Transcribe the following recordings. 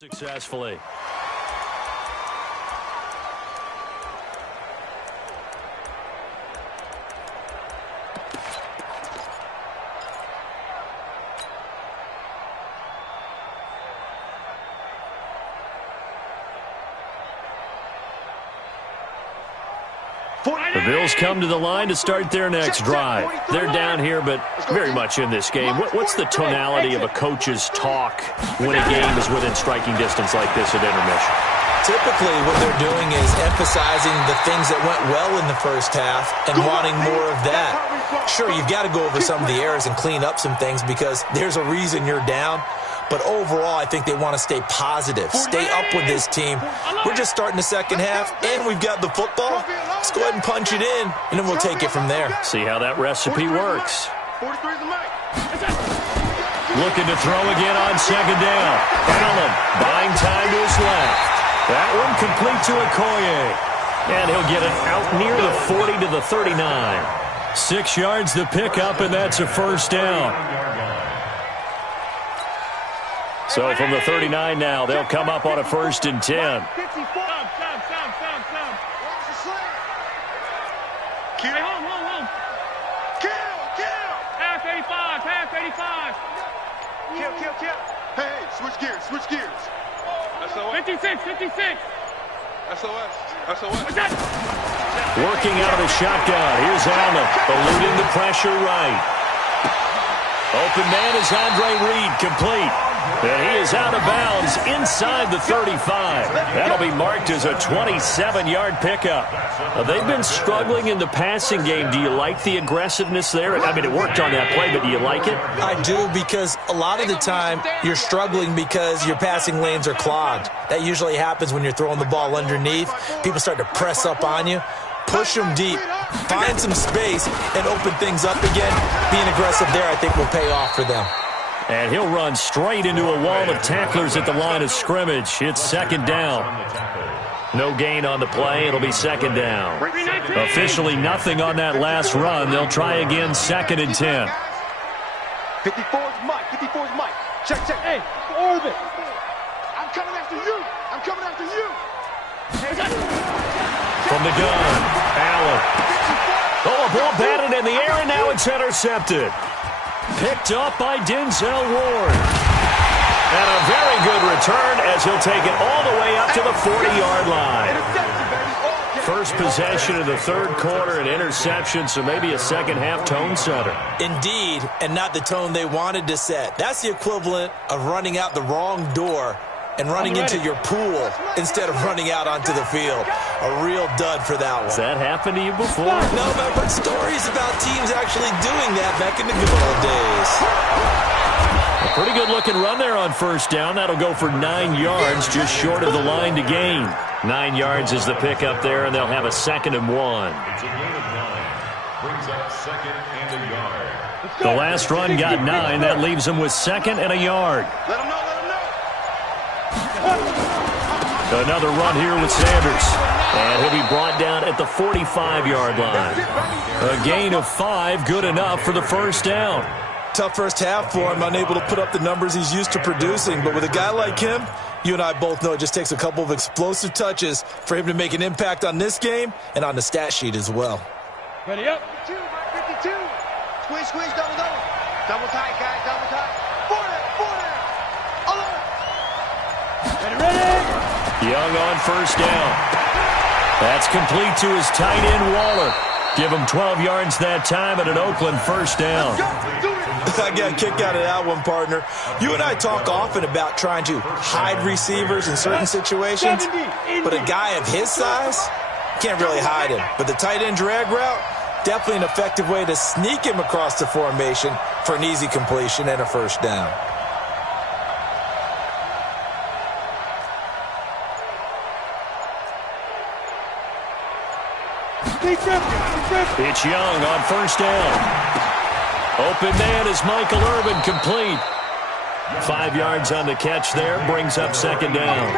Successfully. The Bills come to the line to start their next drive. They're down here, but very much in this game. What's the tonality of a coach's talk when a game is within striking distance like this at intermission? Typically, what they're doing is emphasizing the things that went well in the first half and wanting more of that. Sure, you've got to go over some of the errors and clean up some things because there's a reason you're down. But overall, I think they want to stay positive, stay up with this team. We're just starting the second half, and we've got the football. Let's go ahead and punch it in, and then we'll take it from there. See how that recipe works. Looking to throw again on second down. Allen buying time to his left. That one complete to Okoye. And he'll get it out near the 40 to the 39. 6 yards the pickup, and that's a first down. So from the 39 now, they'll come up on a 1st and 10. Kill. Hey, switch gears. SOS. 56. SOS. Working out of the shotgun. Here's Allen, eluding the pressure right. Open man is Andre Reed, complete. And he is out of bounds inside the 35. That'll be marked as a 27-yard pickup. They've been struggling in the passing game. Do you like the aggressiveness there? I mean, it worked on that play, but do you like it? I do, because a lot of the time you're struggling because your passing lanes are clogged. That usually happens when you're throwing the ball underneath. People start to press up on you. Push them deep. Find some space and open things up again. Being aggressive there, I think, will pay off for them. And he'll run straight into a wall of tacklers at the line of scrimmage. It's second down. No gain on the play. It'll be second down. Officially nothing on that last run. They'll try again, 2nd and 10. 54's Mike. Check. Hey, orbit. I'm coming after you. From the gun, Allen. Oh, a ball batted in the air, and now it's intercepted. Picked up by Denzel Ward. And a very good return as he'll take it all the way up to the 40-yard line. First possession of the third quarter, an interception, so maybe a second-half tone setter. Indeed, and not the tone they wanted to set. That's the equivalent of running out the wrong door and running into your pool instead of running out onto the field. A real dud for that one. Has that happened to you before? No, but I've heard stories about teams actually doing that back in the good old days. A pretty good-looking run there on first down. That'll go for 9 yards, just short of the line to gain. 9 yards is the pickup there, and they'll have a 2nd and 1. It's a gain of 9. Brings up 2nd and a yard. The last run got 9. That leaves them with 2nd and a yard. Let him know. Another run here with Sanders. And he'll be brought down at the 45-yard line. A gain of 5, good enough for the first down. Tough first half for him, unable to put up the numbers he's used to producing. But with a guy like him, you and I both know it just takes a couple of explosive touches for him to make an impact on this game and on the stat sheet as well. Ready up. 52. Squeeze, double. Double tight, guys, double tight. 4 there. Ready. Young on first down. That's complete to his tight end, Waller. Give him 12 yards that time and an Oakland first down. I got a kick out of that one, partner. You and I talk often about trying to hide receivers in certain situations, but a guy of his size can't really hide him. But the tight end drag route, definitely an effective way to sneak him across the formation for an easy completion and a first down. It's Young on first down. Open man is Michael Irvin, complete. 5 yards on the catch there, brings up 2nd down.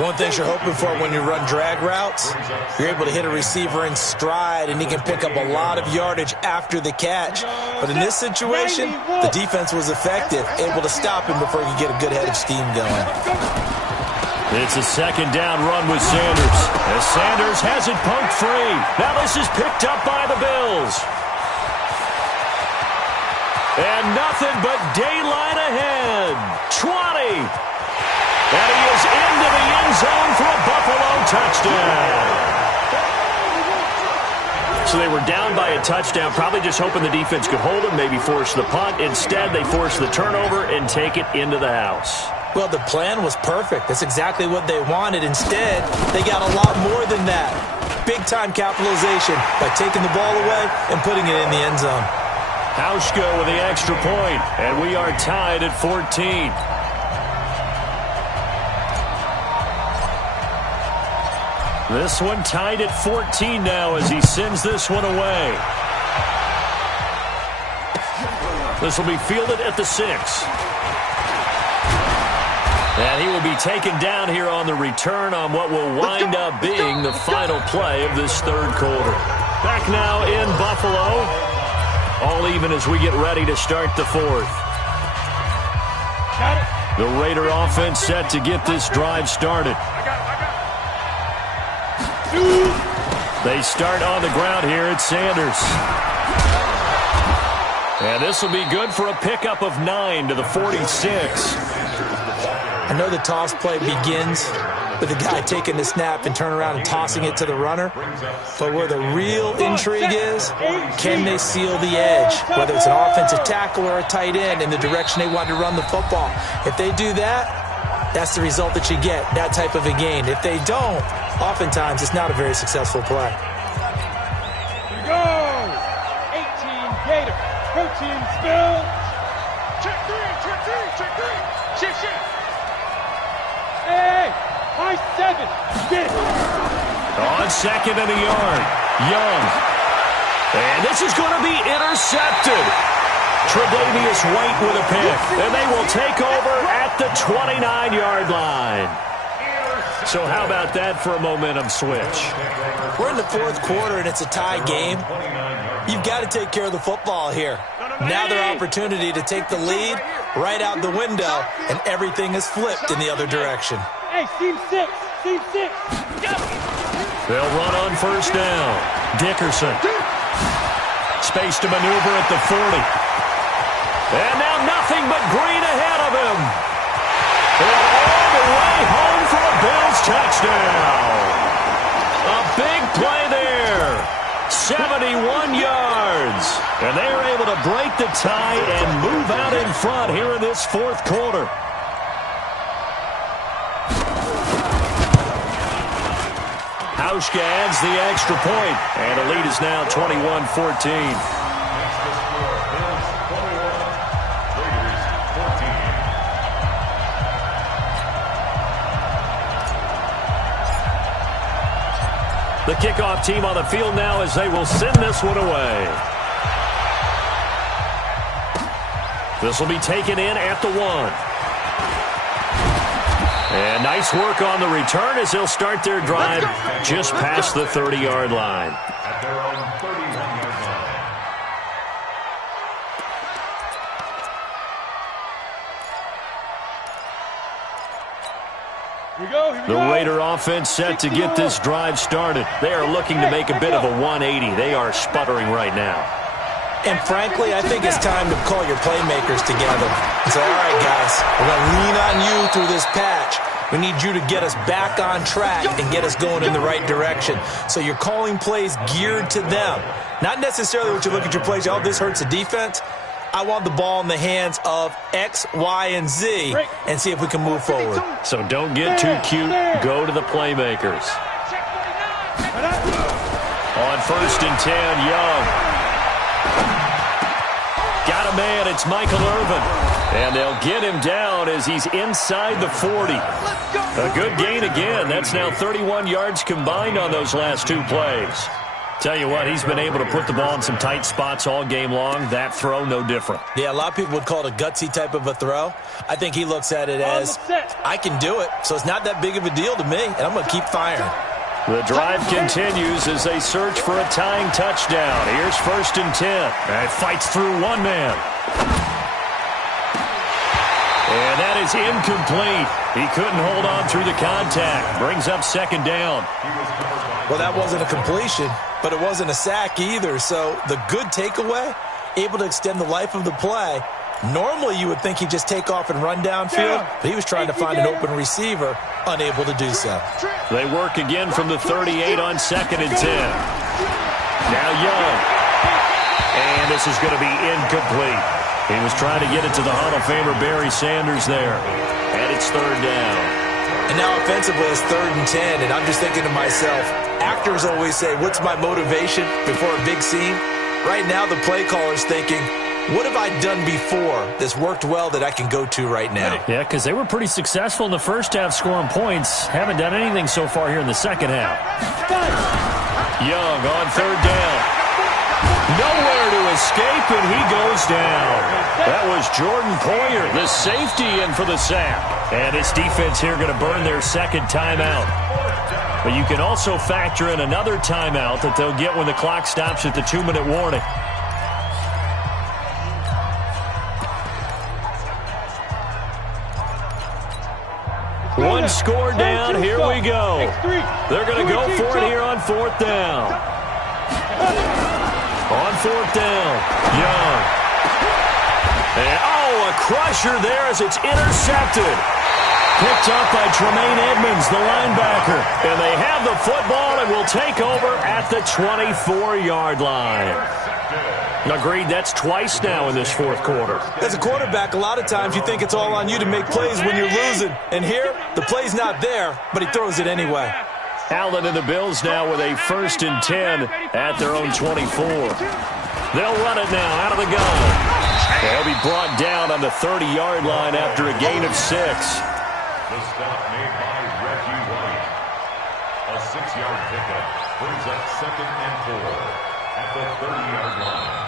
One thing you're hoping for when you run drag routes, you're able to hit a receiver in stride, and he can pick up a lot of yardage after the catch. But in this situation, the defense was effective, able to stop him before he could get a good head of steam going. It's a second down run with Sanders. As Sanders has it poked free. Now this is picked up by the Bills. And nothing but daylight ahead. 20. And he is into the end zone for a Buffalo touchdown. So they were down by a touchdown, probably just hoping the defense could hold them, maybe force the punt. Instead, they force the turnover and take it into the house. Well, the plan was perfect. That's exactly what they wanted. Instead, they got a lot more than that. Big-time capitalization by taking the ball away and putting it in the end zone. Hauschka with the extra point, and we are tied at 14. This one tied at 14 now as he sends this one away. This will be fielded at the 6. And he will be taken down here on the return on what will wind up being the final play of this third quarter. Back now in Buffalo. All even as we get ready to start the fourth. The Raider offense set to get this drive started. They start on the ground here at Sanders. And this will be good for a pickup of 9 to the 46. I know the toss play begins with the guy taking the snap and turn around and tossing it to the runner. But where the real intrigue is, can they seal the edge? Whether it's an offensive tackle or a tight end in the direction they want to run the football. If they do that, that's the result that you get, that type of a gain. If they don't, oftentimes it's not a very successful play. Here we go! 18 Gator. Protein spill. Check three. Shift. Hey, high 7. Get it. On second and a yard. Young. And this is going to be intercepted. Tre'Davious White with a pick. And they will take over at the 29-yard line. So how about that for a momentum switch? We're in the fourth quarter, and it's a tie game. You've got to take care of the football here. Now their opportunity to take the lead right out the window, and everything is flipped in the other direction. Hey, seam 6. They'll run on first down. Dickerson. Space to maneuver at the 40. And now nothing but green ahead of him. And all the way home for a Bills touchdown. A big play there. 71 yards. And they are able to break the tie and move out in front here in this fourth quarter. Hauschka adds the extra point, and the lead is now 21-14. The kickoff team on the field now as they will send this one away. This will be taken in at the 1. And nice work on the return as they'll start their drive just past the 30-yard line. At their own 31-yard line. Here we go. The Raider offense set to get this drive started. They are looking to make a bit of a 180. They are sputtering right now. And frankly, I think it's time to call your playmakers together and say, all right, guys, we're going to lean on you through this patch. We need you to get us back on track and get us going in the right direction. So you're calling plays geared to them. Not necessarily what you look at your plays, oh, this hurts the defense. I want the ball in the hands of X, Y, and Z and see if we can move forward. So don't get too cute. Go to the playmakers. On first and 10, Young. Got a man, it's Michael Irvin. And they'll get him down as he's inside the 40. A good gain again. That's now 31 yards combined on those last two plays. Tell you what, he's been able to put the ball in some tight spots all game long. That throw, no different. Yeah, a lot of people would call it a gutsy type of a throw. I think he looks at it as, I can do it, so it's not that big of a deal to me, and I'm going to keep firing. The drive continues as they search for a tying touchdown. Here's first and 10. And fights through one man. And And that is incomplete. He couldn't hold on through the contact. Brings up second down. Well, that wasn't a completion, but it wasn't a sack either. So the good takeaway, able to extend the life of the play. Normally, you would think he'd just take off and run downfield, but he was trying to find an open receiver, unable to do so. They work again from the 38 on 2nd and 10. Now Young. And this is going to be incomplete. He was trying to get it to the Hall of Famer Barry Sanders there. And it's 3rd down. And now offensively it's 3rd and 10, and I'm just thinking to myself, actors always say, what's my motivation before a big scene? Right now the play caller's thinking, what have I done before that's worked well that I can go to right now? Yeah, because they were pretty successful in the first half scoring points. Haven't done anything so far here in the second half. Young on 3rd down. Nowhere to escape, and he goes down. That was Jordan Poyer, the safety, in for the sack. And his defense here going to burn their second timeout. But you can also factor in another timeout that they'll get when the clock stops at the 2-minute warning. One score down. Here we go. They're going to go for it here on 4th down. On 4th down, Young. And, a crusher there as it's intercepted. Picked up by Tremaine Edmonds, the linebacker. And they have the football and will take over at the 24-yard line. Agreed, that's twice now in this 4th quarter. As a quarterback, a lot of times you think it's all on you to make plays when you're losing. And here, the play's not there, but he throws it anyway. Allen and the Bills now with a 1st and 10 at their own 24. They'll run it now out of the gun. They'll be brought down on the 30-yard line after a gain of 6. The stop made by Reggie White. A 6-yard pickup brings up 2nd and 4 at the 30-yard line.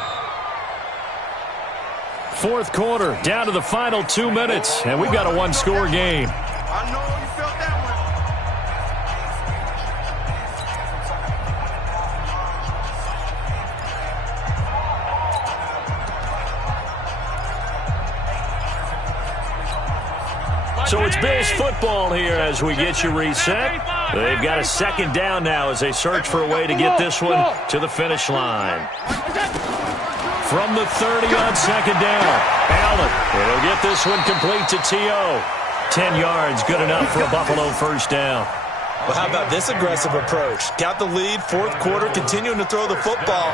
4th quarter, down to the final 2 minutes, and we've got a one-score game. I know you felt that one. So it's Bills football here as we get you reset. They've got a 2nd down now as they search for a way to get this one to the finish line. From the 30 on 2nd down, Allen will get this one complete to T.O. 10 yards, good enough for a Buffalo 1st down. Well, how about this aggressive approach? Got the lead, 4th quarter, continuing to throw the football.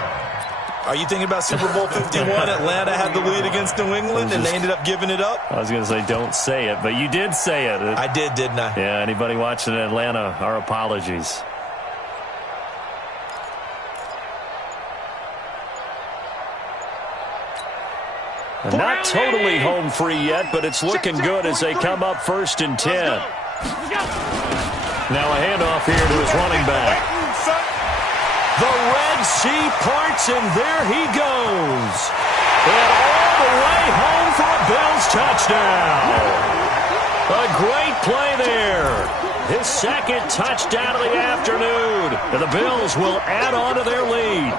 Are you thinking about Super Bowl 51? Atlanta had the lead against New England, and they ended up giving it up? I was going to say don't say it, but you did say it. I did, didn't I? Yeah, anybody watching in Atlanta, our apologies. Not totally home free yet, but it's looking good as they come up 1st and 10. Now a handoff here to his running back. The Red Sea parts, and there he goes. And all the way home for a Bills touchdown. A great play there. His 2nd touchdown of the afternoon. And the Bills will add on to their lead.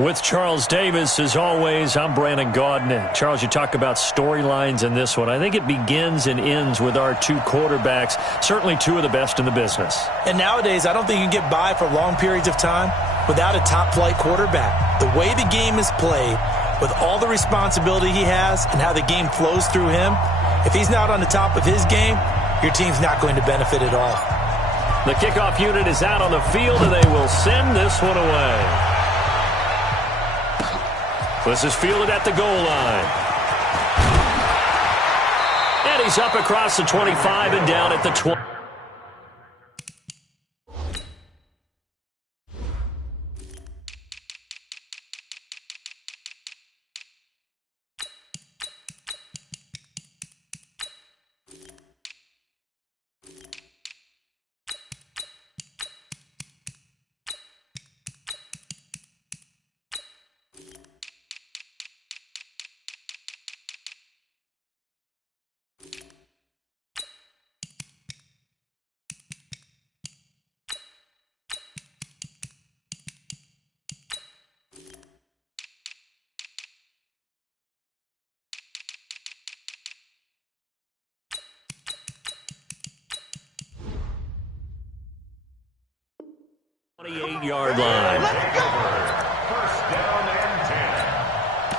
With Charles Davis, as always, I'm Brandon Gaudin. Charles, you talk about storylines in this one. I think it begins and ends with our two quarterbacks, certainly two of the best in the business. And nowadays, I don't think you can get by for long periods of time without a top-flight quarterback. The way the game is played, with all the responsibility he has and how the game flows through him, if he's not on the top of his game, your team's not going to benefit at all. The kickoff unit is out on the field, and they will send this one away. This is fielded at the goal line. And he's up across the 25 and down at the 20. Yard line. First down and 10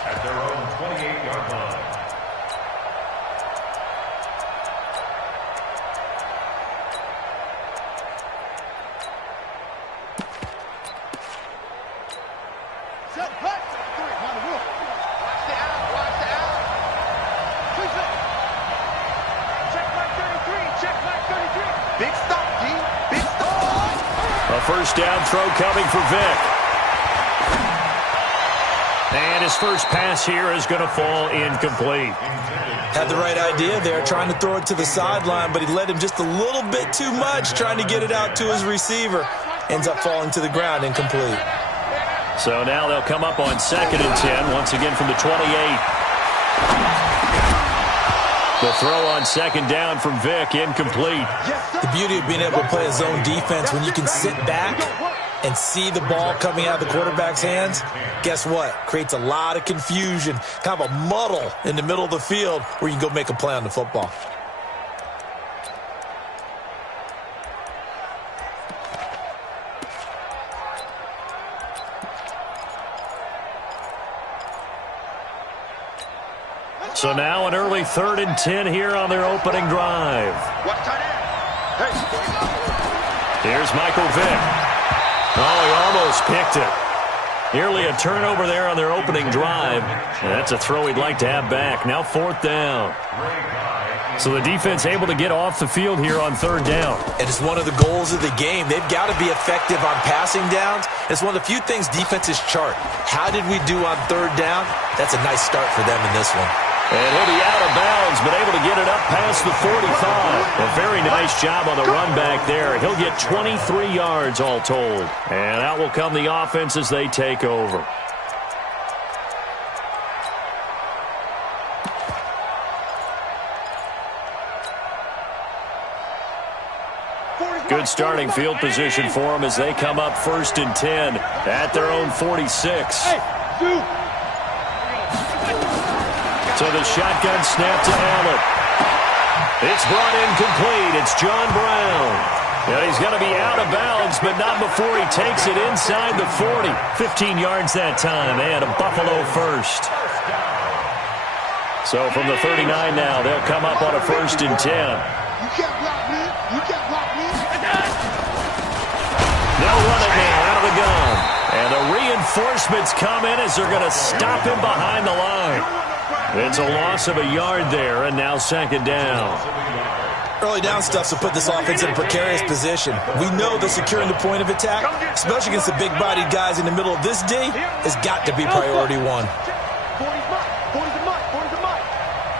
at their own 28-yard line. Set, hut. On the roof. Watch the out. Watch the out. Twist it. Check mark 33. Check mark 33. Big stop, D. Big stop. A first down throw coming for Vic. And his first pass here is going to fall incomplete. Had the right idea there, trying to throw it to the sideline, but he led him just a little bit too much, trying to get it out to his receiver. Ends up falling to the ground, incomplete. So now they'll come up on 2nd and 10, once again from the 28. The throw on 2nd down from Vic, incomplete. The beauty of being able to play a zone defense, when you can sit back and see the ball coming out of the quarterback's hands, guess what? Creates a lot of confusion, kind of a muddle in the middle of the field where you can go make a play on the football. So now an early 3rd and 10 here on their opening drive. Watch tight end. Hey. Here's Michael Vick. Oh, he almost picked it. Nearly a turnover there on their opening drive. And that's a throw he'd like to have back. Now 4th down. So the defense able to get off the field here on 3rd down. And it's one of the goals of the game. They've got to be effective on passing downs. It's one of the few things defenses chart. How did we do on 3rd down? That's a nice start for them in this one. And he'll be out of bounds, but able to get it up past the 45. A very nice job on the run back there. He'll get 23 yards all told. And out will come the offense as they take over. Good starting field position for them as they come up 1st and 10 at their own 46. So the shotgun snap to Allen. It's brought in complete. It's John Brown. And he's going to be out of bounds, but not before he takes it inside the 40. 15 yards that time, and a Buffalo first. So from the 39 now, they'll come up on a 1st and 10. You can't block me. You can't block me. They'll run it now out of the gun. And the reinforcements come in as they're going to stop him behind the line. It's a loss of a yard there, and now 2nd down. Early down stuff to put this offense in a precarious position. We know that securing the point of attack, especially against the big-bodied guys in the middle of this D, has got to be priority 1. 40's mine. 40's mine.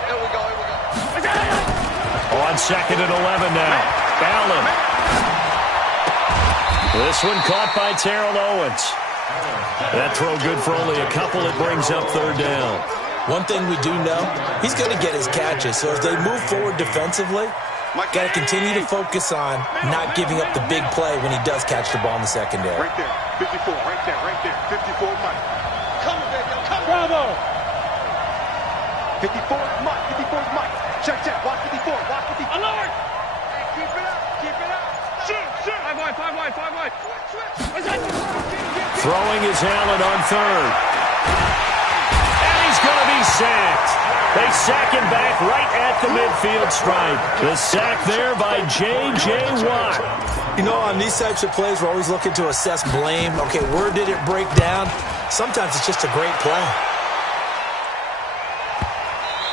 Here we go. On 2nd and 11 now. Allen. This one caught by Terrell Owens. That throw good for only a couple. It brings up 3rd down. One thing we do know, he's going to get his catches. So as they move forward defensively, got to continue to focus on not giving up the big play when he does catch the ball in the secondary. Right there. 54. Right there. 54 Mike. coming, baby. I'm coming. Bravo. 54 is Mike. 54 is Mike. Check, check. Watch 54. Watch 54. Alert! Hey, keep it up. Keep it up. Shoot, shoot. 5 wide, 5 wide, 5 wide. Throwing his Allen on third. And he's going to be sacked. They sack him back right at the midfield stripe. The sack there by J.J. Watt. You know, on these types of plays, we're always looking to assess blame. Okay, where did it break down? Sometimes it's just a great play.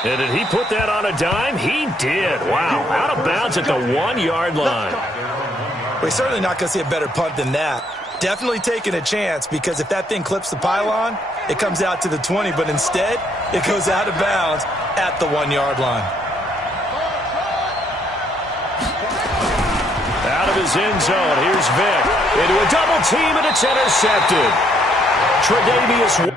And did he put that on a dime? He did. Wow, out of bounds at the 1-yard line. We're certainly not going to see a better punt than that. Definitely taking a chance, because if that thing clips the pylon, it comes out to the 20, but instead, it goes out of bounds at the 1-yard line. Out of his end zone, here's Vick. Into a double team, and it's intercepted. Tre'Davious.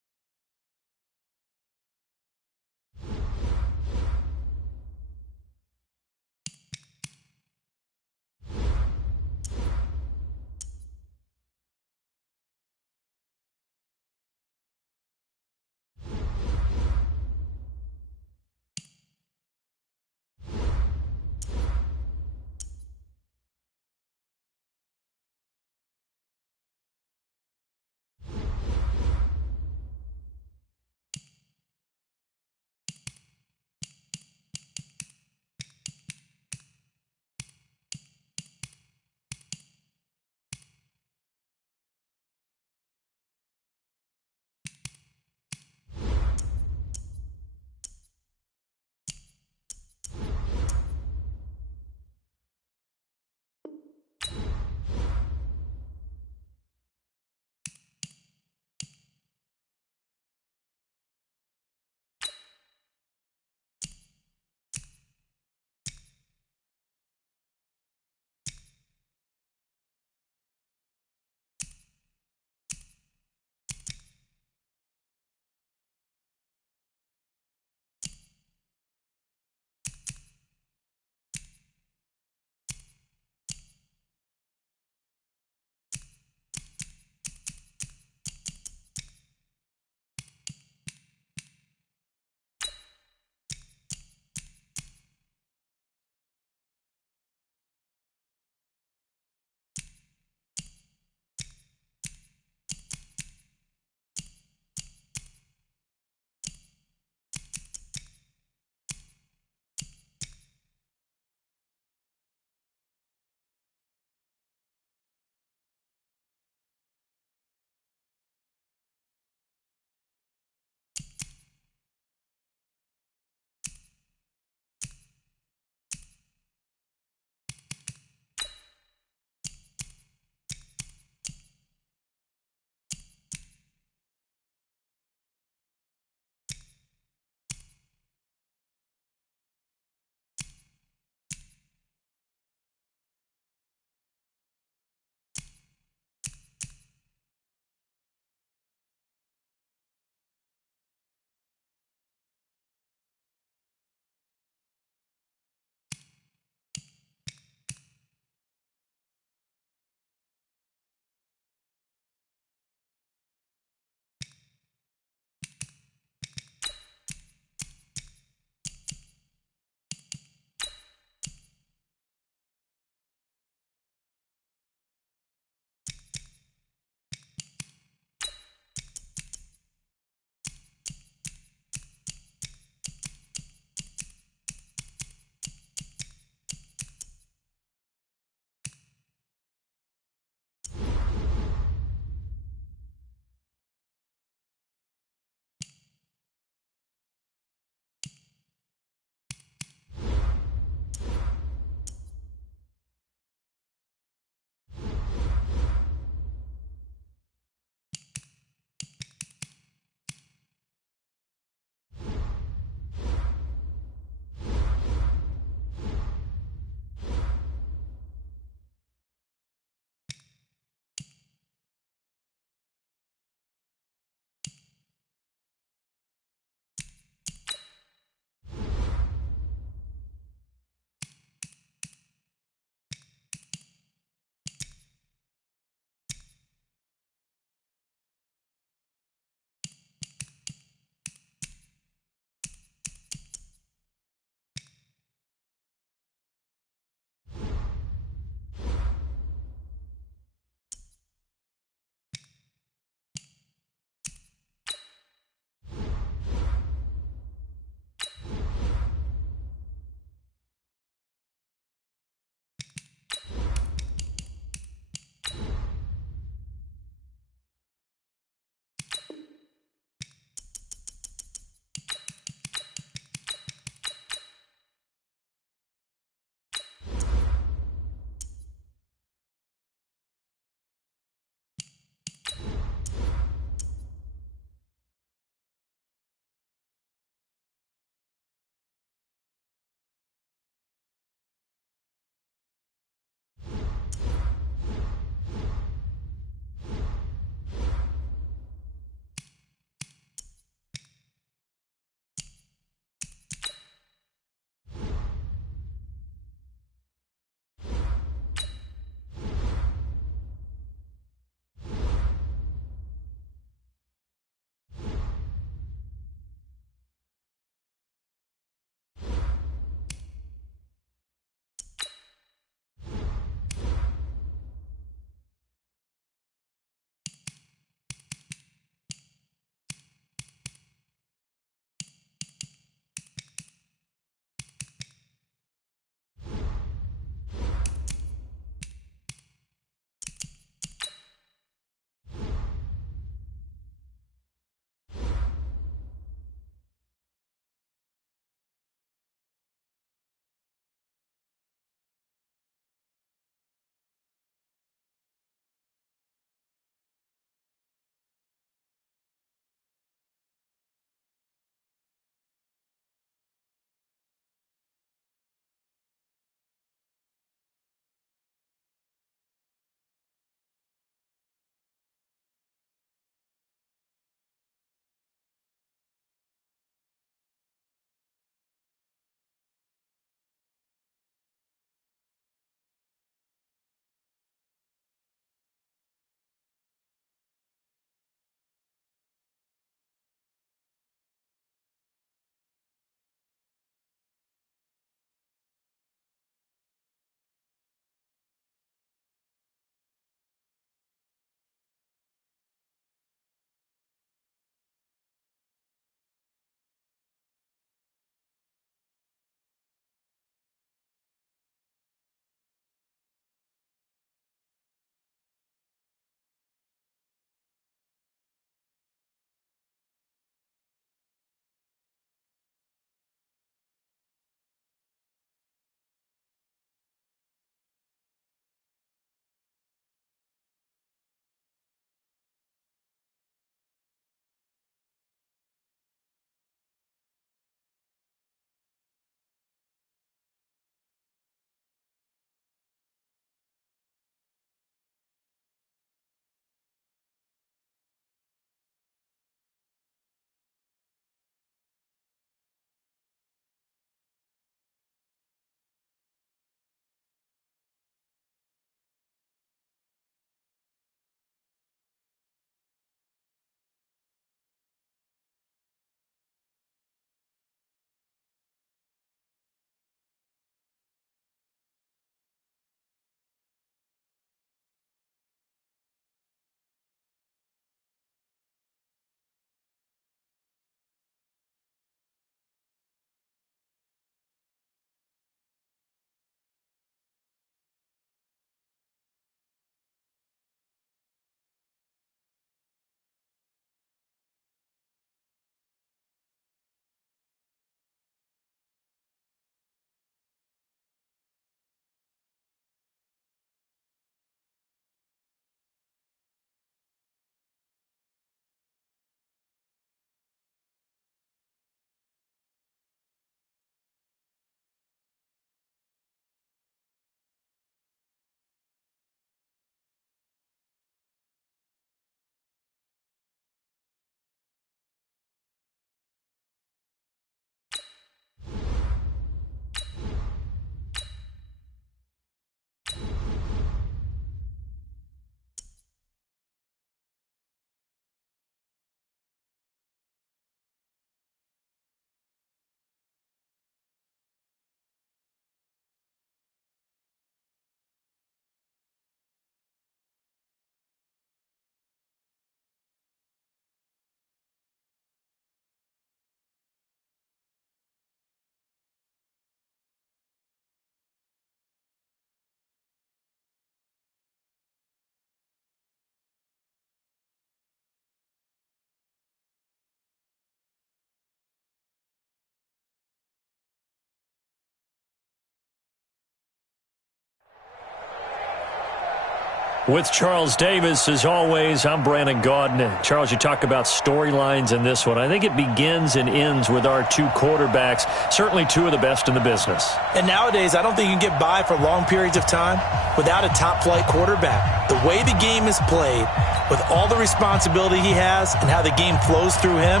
With Charles Davis, as always, I'm Brandon Gaudin. Charles, you talk about storylines in this one. I think it begins and ends with our two quarterbacks, certainly two of the best in the business. And nowadays, I don't think you can get by for long periods of time without a top-flight quarterback. The way the game is played, with all the responsibility he has and how the game flows through him,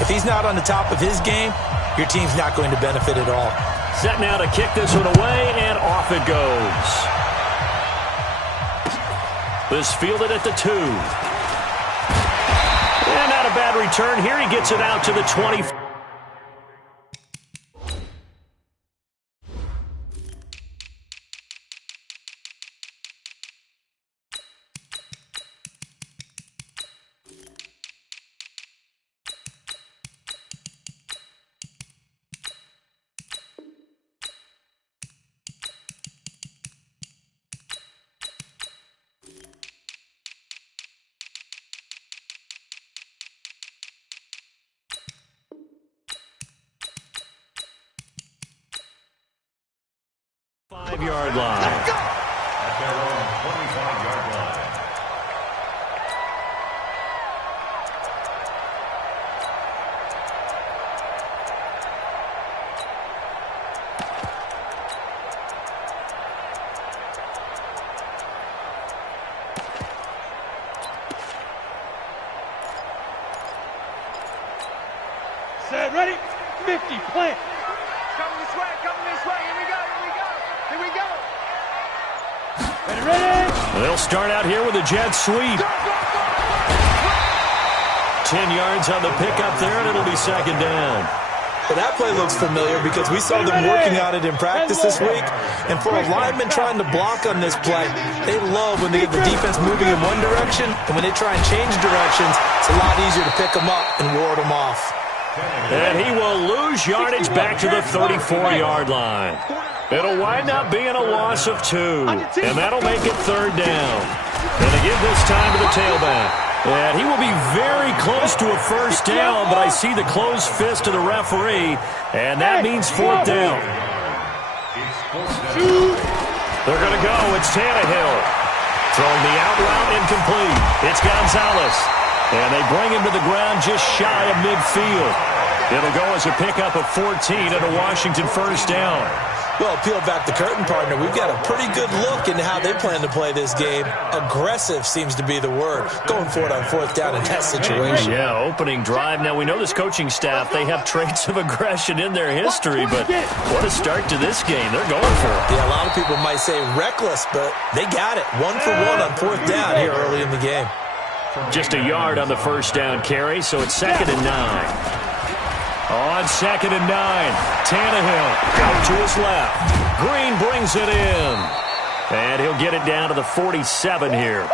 if he's not on the top of his game, your team's not going to benefit at all. Set now to kick this one away, and off it goes. This fielded at the 2. And not a bad return here. He gets it out to the 20. Five-yard line. At their own 25-yard line. Set, ready, 50, plant. Come this way, here we go, here we go. Ready, ready. They'll start out here with a jet sweep. 10 yards on the pickup there, and it'll be second down. Well, that play looks familiar because we saw them working on it in practice this week. And for a lineman trying to block on this play, they love when they get the defense moving in one direction, and when they try and change directions, it's a lot easier to pick them up and ward them off. And he will lose yardage back to the 34-yard line. It'll wind up being a loss of 2, and that'll make it third down. And they give this time to the tailback. And he will be very close to a first down, but I see the closed fist of the referee, and that means fourth down. They're going to go. It's Tannehill. Throwing the out route incomplete. It's Gonzalez. And they bring him to the ground just shy of midfield. It'll go as a pickup of 14 and a Washington first down. Well, peel back the curtain, partner. We've got a pretty good look into how they plan to play this game. Aggressive seems to be the word. Going for it on fourth down in that situation. Yeah, opening drive. Now, we know this coaching staff, they have traits of aggression in their history, but what a start to this game. They're going for it. Yeah, a lot of people might say reckless, but they got it. 1 for 1 on fourth down here early in the game. Just a yard on the first down carry, so it's 2nd and 9. On 2nd and 9, Tannehill out to his left. Green brings it in. And he'll get it down to the 47 here.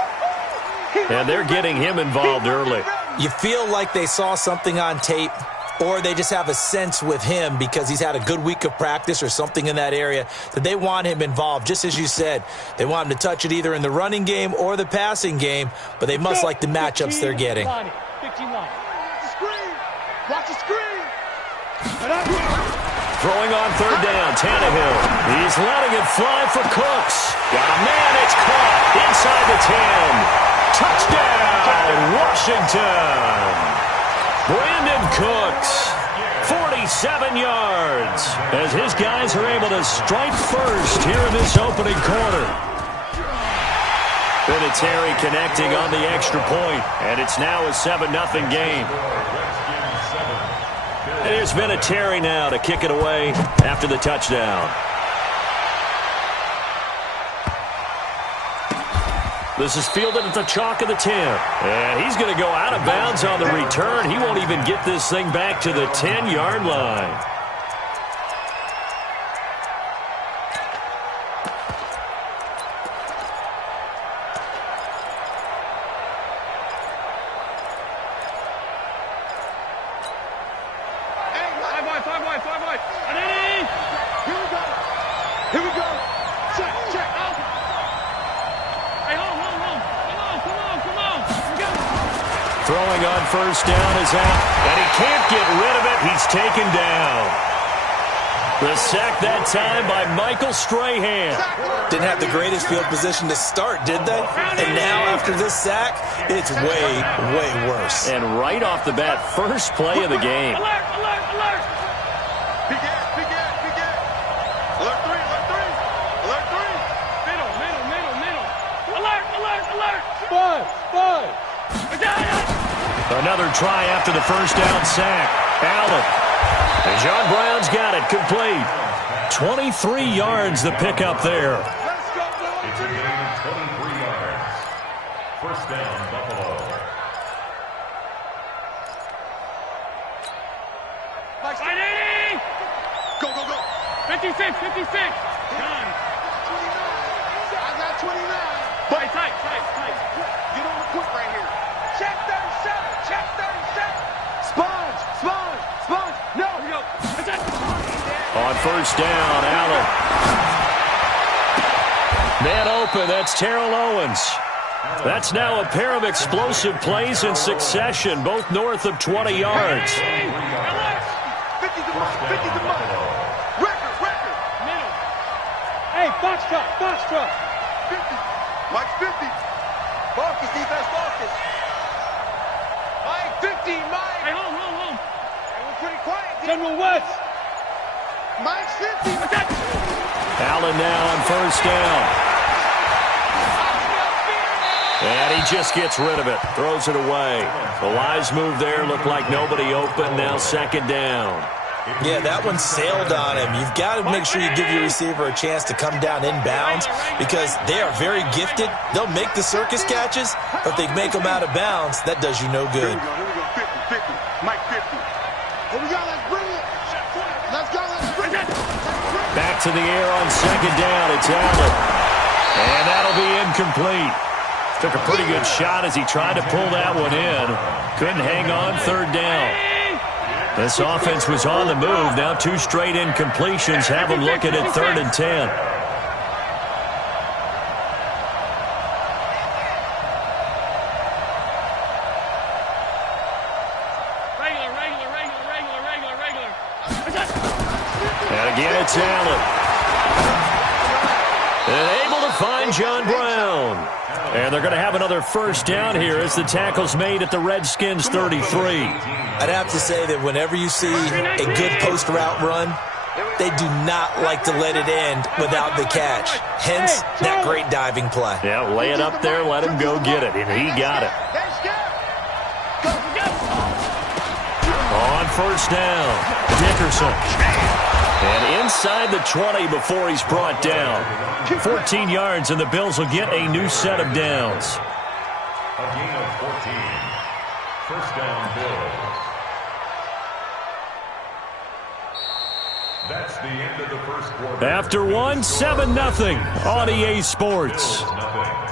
And they're getting him involved early. You feel like they saw something on tape, or they just have a sense with him because he's had a good week of practice or something in that area that they want him involved. Just as you said, they want him to touch it either in the running game or the passing game, but they must like the matchups they're getting. 15 line. Watch the screen. Throwing on third down, Tannehill. He's letting it fly for Cooks. Got a man, it's caught inside the 10. Touchdown, Washington. Brandon Cooks, 47 yards, as his guys are able to strike first here in this opening quarter. Vinatieri connecting on the extra point, and it's now a 7-0 game. And here's Vinatieri now to kick it away after the touchdown. This is fielded at the chalk of the 10. And he's going to go out of bounds on the return. He won't even get this thing back to the 10-yard line. Five wide. Ready? Here we go. Check. Out. Hey, home. Come on. Here we go. Throwing on first down is out, and he can't get rid of it. He's taken down. The sack that time by Michael Strahan. Didn't have the greatest field position to start, did they? And now after this sack, it's way, way worse. And right off the bat, first play of the game. Alert, alert, alert. Big gas, big gas, big gas. Alert 3, alert 3. Alert 3. Middle, middle, middle, middle. Alert, alert, alert. Five. Another try after the first down sack. Allen. And John Brown's got it complete. 23 yards the pickup there. Let's go, boys. It's a gain of 23 yards. First down, Buffalo. Right, 80. Go, go, go. 56, 56. Done. 29. I got 29. Tight, tight, tight, tight. Get on the quick right here. Check 37. Check 37. Sponge. No. Here we go. That's it. On first down, Allen. Man open, that's Terrell Owens. That's now a pair of explosive plays in succession, both north of 20 yards. 50 to Mike. 50 to Mike. Record. Middle. Hey, Foxtrot. 50. Mike 50. Marcus, defense, Marcus. Mike 50, Mike. Hey, home. Hey, we're pretty quiet. General West. Mike's 50. Allen now on first down. And he just gets rid of it, throws it away. The wise move there, looked like nobody open, now second down. Yeah, that one sailed on him. You've got to make sure you give your receiver a chance to come down inbounds because they are very gifted. They'll make the circus catches, but if they make them out of bounds, that does you no good. Here we go. 50. Mike 50. Here we go. Let's bring it. Let's go. Back to the air on second down, it's Allen. And that'll be incomplete. Took a pretty good shot as he tried to pull that one in. Couldn't hang on third down. This offense was on the move. Now 2 straight incompletions have them looking at 3rd and 10. Regular. And again, it's Allen. And able to find John Brown. And they're going to have another first down here as the tackle's made at the Redskins' 33. I'd have to say that whenever you see a good post route run, they do not like to let it end without the catch. Hence, that great diving play. Yeah, lay it up there, let him go get it, and he got it. On first down, Dickerson. And inside the 20 before he's brought down. 14 yards, and the Bills will get a new set of downs. A gain of 14. First down, Bills. That's the end of the first quarter. After one, 7-0 on EA Sports. Bills, nothing.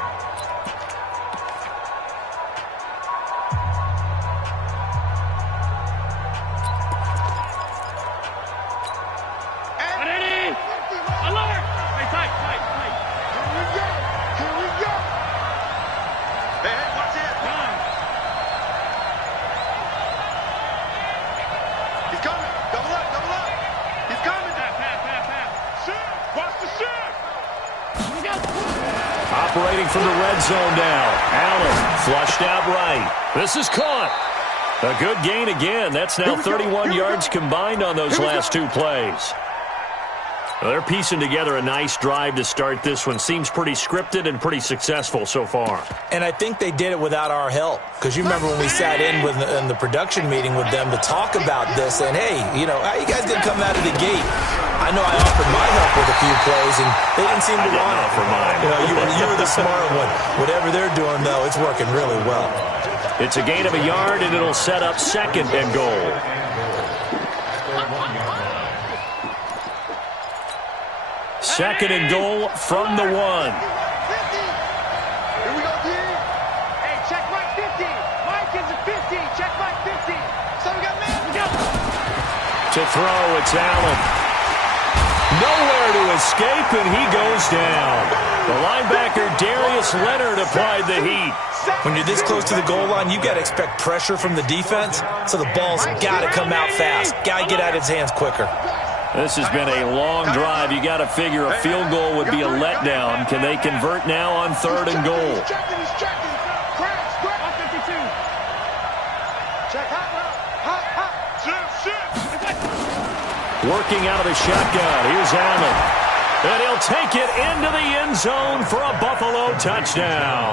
Operating from the red zone now. Allen flushed out right. This is caught. A good gain again. That's now 31 yards combined on those last 2 plays. Well, they're piecing together a nice drive to start this one. Seems pretty scripted and pretty successful so far. And I think they did it without our help. Because you remember when we sat in the production meeting with them to talk about this, and hey, you know, how you guys going to come out of the gate? I know I offered my help with a few plays, and they didn't seem to want it. Offer mine. You were the smart one. Whatever they're doing, though, it's working really well. It's a gain of a yard, and it'll set up 2nd and goal. Second and goal from the 1. Here we go, D. Hey, check Mike 50. Mike is a 50. Check Mike 50. So we got man. To throw, it's Allen. Nowhere to escape, and he goes down. The linebacker, Darius Leonard, applied the heat. When you're this close to the goal line, you got to expect pressure from the defense, so the ball's got to come out fast. Got to get out of his hands quicker. This has been a long drive. You got to figure a field goal would be a letdown. Can they convert now on 3rd and goal? He's checking. Crash. 152. Check. Hot. Working out of the shotgun. Here's Allen. And he'll take it into the end zone for a Buffalo touchdown.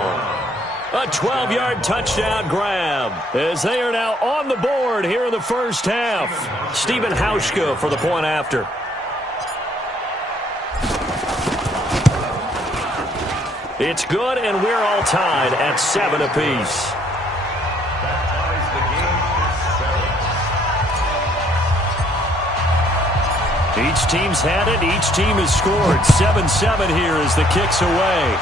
A 12-yard touchdown grab as they are now on the board here in the first half. Stephen Hauschka for the point after. It's good, and we're all tied at 7 apiece. That ties the game at 7. Each team's had it. Each team has scored. 7-7 here as the kick's away.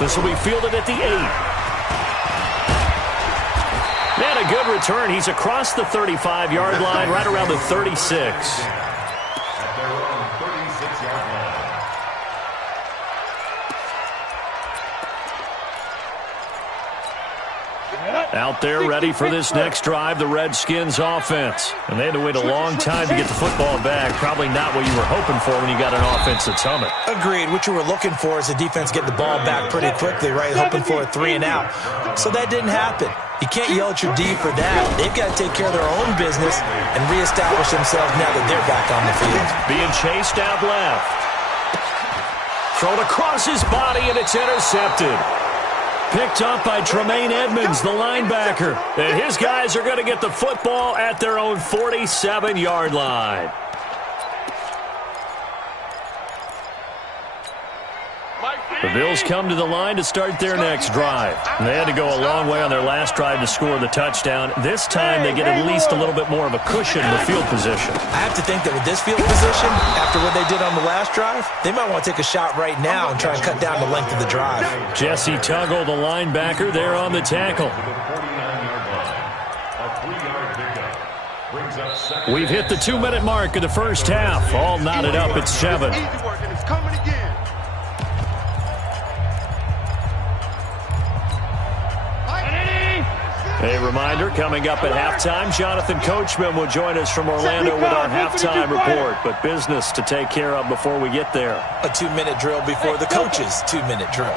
This will be fielded at the 8. And a good return. He's across the 35-yard line, right around the 36. At their own 36-yard line. Out there ready for this next drive, the Redskins offense. And they had to wait a long time to get the football back. Probably not what you were hoping for when you got an offense that's humming. Agreed. What you were looking for is the defense get the ball back pretty quickly, right? Hoping for a 3 and out. So that didn't happen. You can't yell at your D for that. They've got to take care of their own business and reestablish themselves now that they're back on the field. Being chased out left. Thrown across his body, and it's intercepted. Picked up by Tremaine Edmonds, the linebacker. And his guys are going to get the football at their own 47-yard line. The Bills come to the line to start their next drive. And they had to go a long way on their last drive to score the touchdown. This time they get at least a little bit more of a cushion in the field position. I have to think that with this field position, after what they did on the last drive, they might want to take a shot right now and try and cut down the length of the drive. Jesse Tuggle, the linebacker, there on the tackle. To the 49-yard line. A 3-yard pickup. Brings up second. We've hit the 2-minute mark of the first half. All knotted up at 7. Easy work, and it's coming again. A reminder, coming up at halftime, Jonathan Coachman will join us from Orlando with our halftime report. But business to take care of before we get there. A 2-minute drill before the coach's 2-minute drill.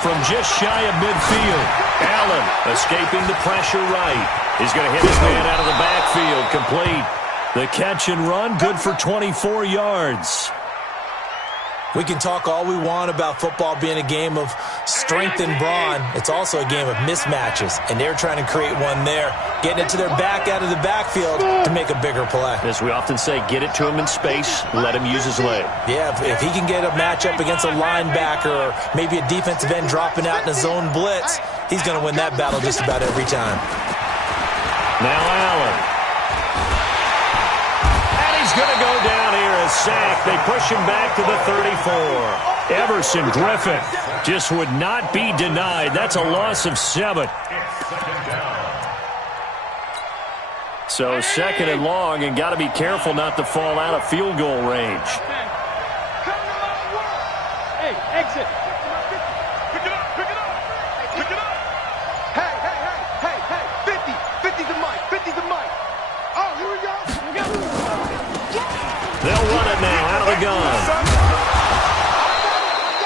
From just shy of midfield, Allen escaping the pressure right. He's going to hit his man out of the backfield, complete. The catch and run, good for 24 yards. We can talk all we want about football being a game of strength and brawn. It's also a game of mismatches, and they're trying to create one there, getting it to their back out of the backfield to make a bigger play. As we often say, get it to him in space, let him use his leg. Yeah, if he can get a matchup against a linebacker or maybe a defensive end dropping out in a zone blitz, he's going to win that battle just about every time. Now Allen. Going to go down here, a sack. They push him back to the 34. Everson Griffin just would not be denied. That's a loss of 7. So 2nd and long, and got to be careful not to fall out of field goal range. Hey, exit. Pick it up. Hey. 50's the mic. 50's the mic. Oh, here we go. They'll run it now out of the gun.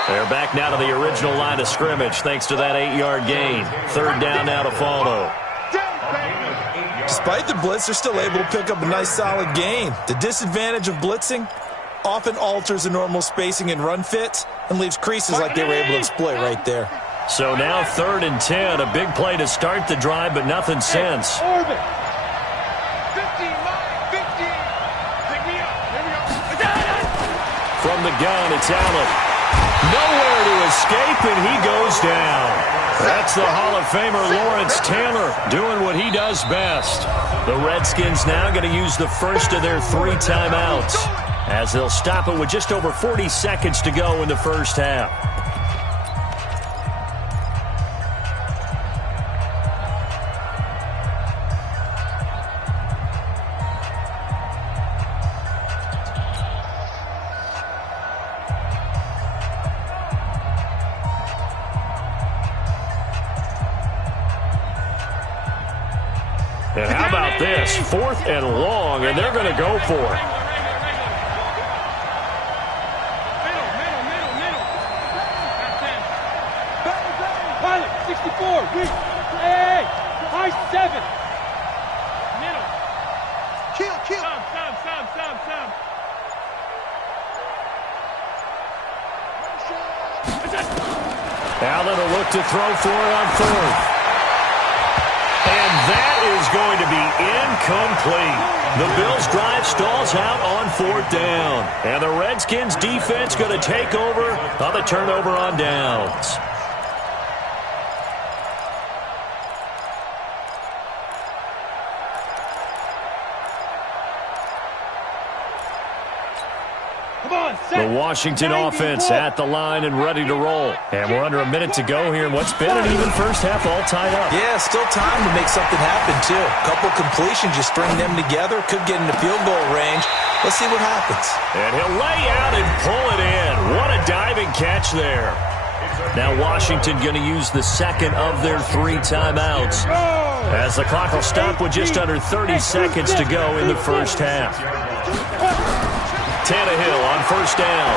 They're back now to the original line of scrimmage thanks to that 8-yard gain. 3rd down now to follow. Despite the blitz, they're still able to pick up a nice solid gain. The disadvantage of blitzing often alters the normal spacing and run fits and leaves creases like they were able to exploit right there. So now 3rd and 10, a big play to start the drive, but nothing since. Orbit. From the gun, it's Allen. Nowhere to escape, and he goes down. That's the Hall of Famer Lawrence Taylor doing what he does best. The Redskins now going to use the first of their 3 timeouts as they'll stop it with just over 40 seconds to go in the first half. And how about this? 4th and long, and they're going to go for it. Pilot, 64, weak. Hey, high 7. Middle. Kill. Sub. Allen will look to throw for it on 4th. And that is going to be incomplete. The Bills' drive stalls out on 4th down. And the Redskins' defense going to take over on the turnover on downs. The Washington offense at the line and ready to roll. And we're under a minute to go here in what's been an even first half, all tied up. Yeah, still time to make something happen, too. A couple completions, you string them together, could get into field goal range. Let's see what happens. And he'll lay out and pull it in. What a diving catch there. Now Washington going to use the second of their 3 timeouts, as the clock will stop with just under 30 seconds to go in the first half. Tannehill on first down.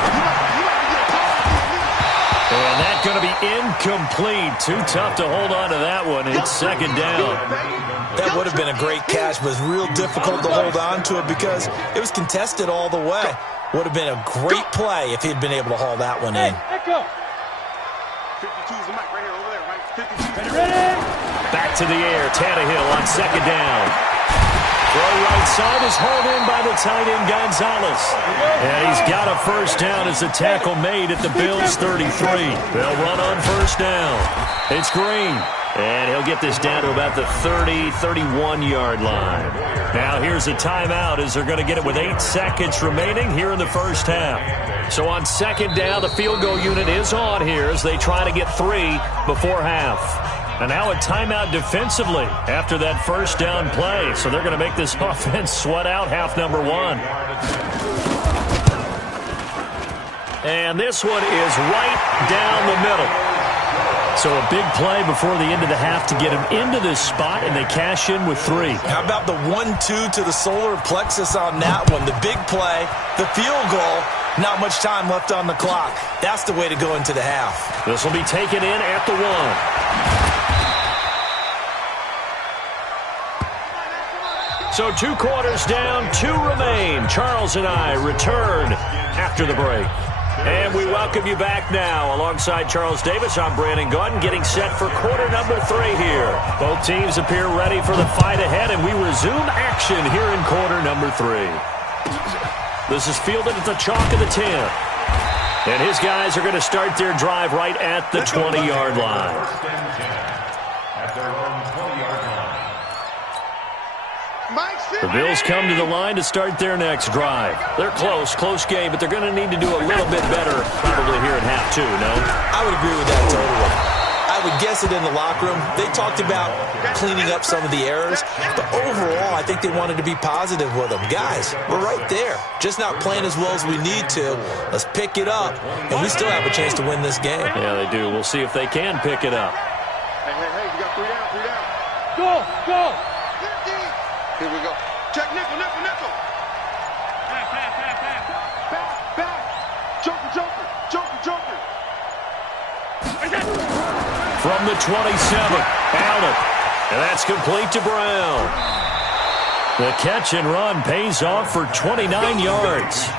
And that's going to be incomplete. Too tough to hold on to that one. It's second down. That would have been a great catch, but it's real difficult to hold on to it because it was contested all the way. Would have been a great play if he'd been able to haul that one in. Echo. 52's the mic right here, over there, right? 52. Ready? Back to the air. Tannehill on second down. Throw right side is hauled in by the tight end Gonzalez. And he's got a first down as the tackle made at the Bills' 33. They'll run on first down. It's Green. And he'll get this down to about the 30, 31-yard line. Now here's a timeout as they're going to get it with 8 seconds remaining here in the first half. So on second down, the field goal unit is on here as they try to get 3 before half. And now a timeout defensively after that first down play. So they're going to make this offense sweat out half number 1. And this one is right down the middle. So a big play before the end of the half to get him into this spot, and they cash in with 3. How about the 1-2 to the solar plexus on that one? The big play, the field goal, not much time left on the clock. That's the way to go into the half. This will be taken in at the 1. So 2 quarters down, 2 remain. Charles and I return after the break. And we welcome you back now. Alongside Charles Davis, I'm Brandon Gunn, getting set for quarter number 3 here. Both teams appear ready for the fight ahead, and we resume action here in quarter number 3. This is fielded at the chalk of the 10. And his guys are going to start their drive right at the 20-yard line. At their own 20-yard line. The Bills come to the line to start their next drive. They're close game, but they're going to need to do a little bit better probably here in half 2, no? I would agree with that totally. I would guess it in the locker room. They talked about cleaning up some of the errors, but overall, I think they wanted to be positive with them. Guys, we're right there. Just not playing as well as we need to. Let's pick it up, and we still have a chance to win this game. Yeah, they do. We'll see if they can pick it up. Hey, you got 3 down. Go. Here we go. Check nickel. Back. Joker. From the 27, Allen. And that's complete to Brown. The catch and run pays off for 29 yards. A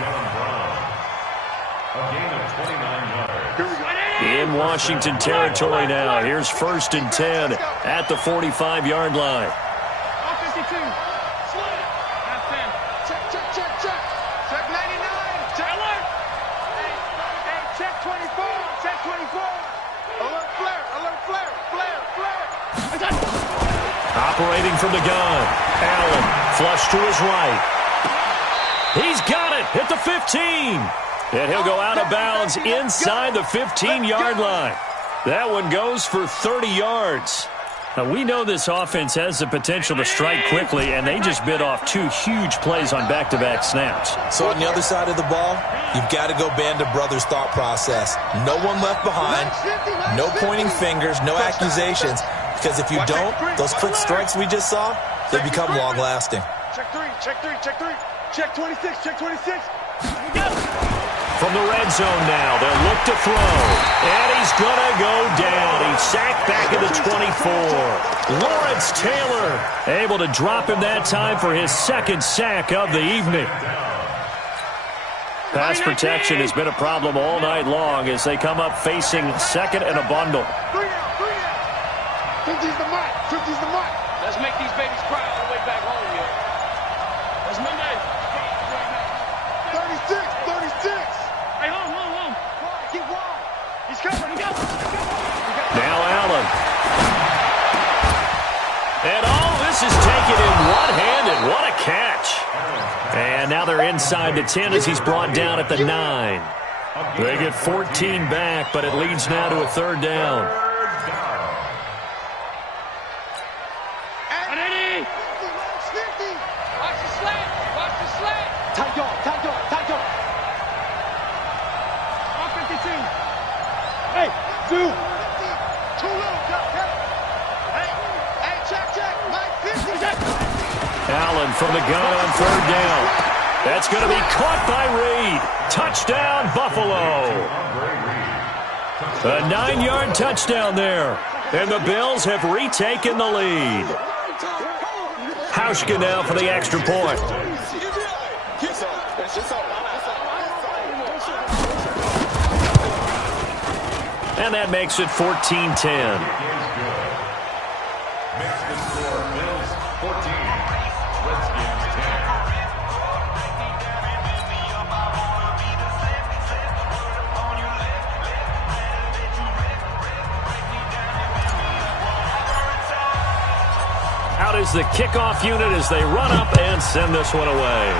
gain of 29 yards. Here we go. In Washington territory now. Here's 1st and 10 at the 45-yard line. 52. Half 10. Check. Check 99. Check alert. Hey, check 24. Check 24. Alert flare. Operating from the gun. Allen, flush to his right. He's got it at the 15. And he'll go out of bounds inside the 15-yard line. That one goes for 30 yards. Now, we know this offense has the potential to strike quickly, and they just bit off 2 huge plays on back-to-back snaps. So on the other side of the ball, you've got to go Band of Brothers thought process. No one left behind, no pointing fingers, no accusations, because if you don't, those quick strikes we just saw, they become long-lasting. Check three, check three, check three. Check 26, check 26. From the red zone now, they'll look to throw. And he's going to go down. He's sacked back at the 24. Lawrence Taylor able to drop him that time for his second sack of the evening. Pass protection has been a problem all night long as they come up facing second and a bundle. 50's the mark. 50's the mark. Let's make these babies cry all the way back home, yo. That's Monday. 36, 36. Hey, home. Keep wide. He's coming. Now Allen. And this is taken in one-handed. What a catch. And now they're inside the 10 as he's brought down at the 9. They get 14 back, but it leads now to a third down. Watch the slant. Tight yard. All 52. Hey, 2. Too low. Hey, check. Mike 50. Allen from the gun on third down. That's going to be caught by Reed. Touchdown, Buffalo. A 9-yard touchdown there. And the Bills have retaken the lead. Hauschka now for the extra point. And that makes it 14-10. Out is the kickoff unit as they run up and send this one away.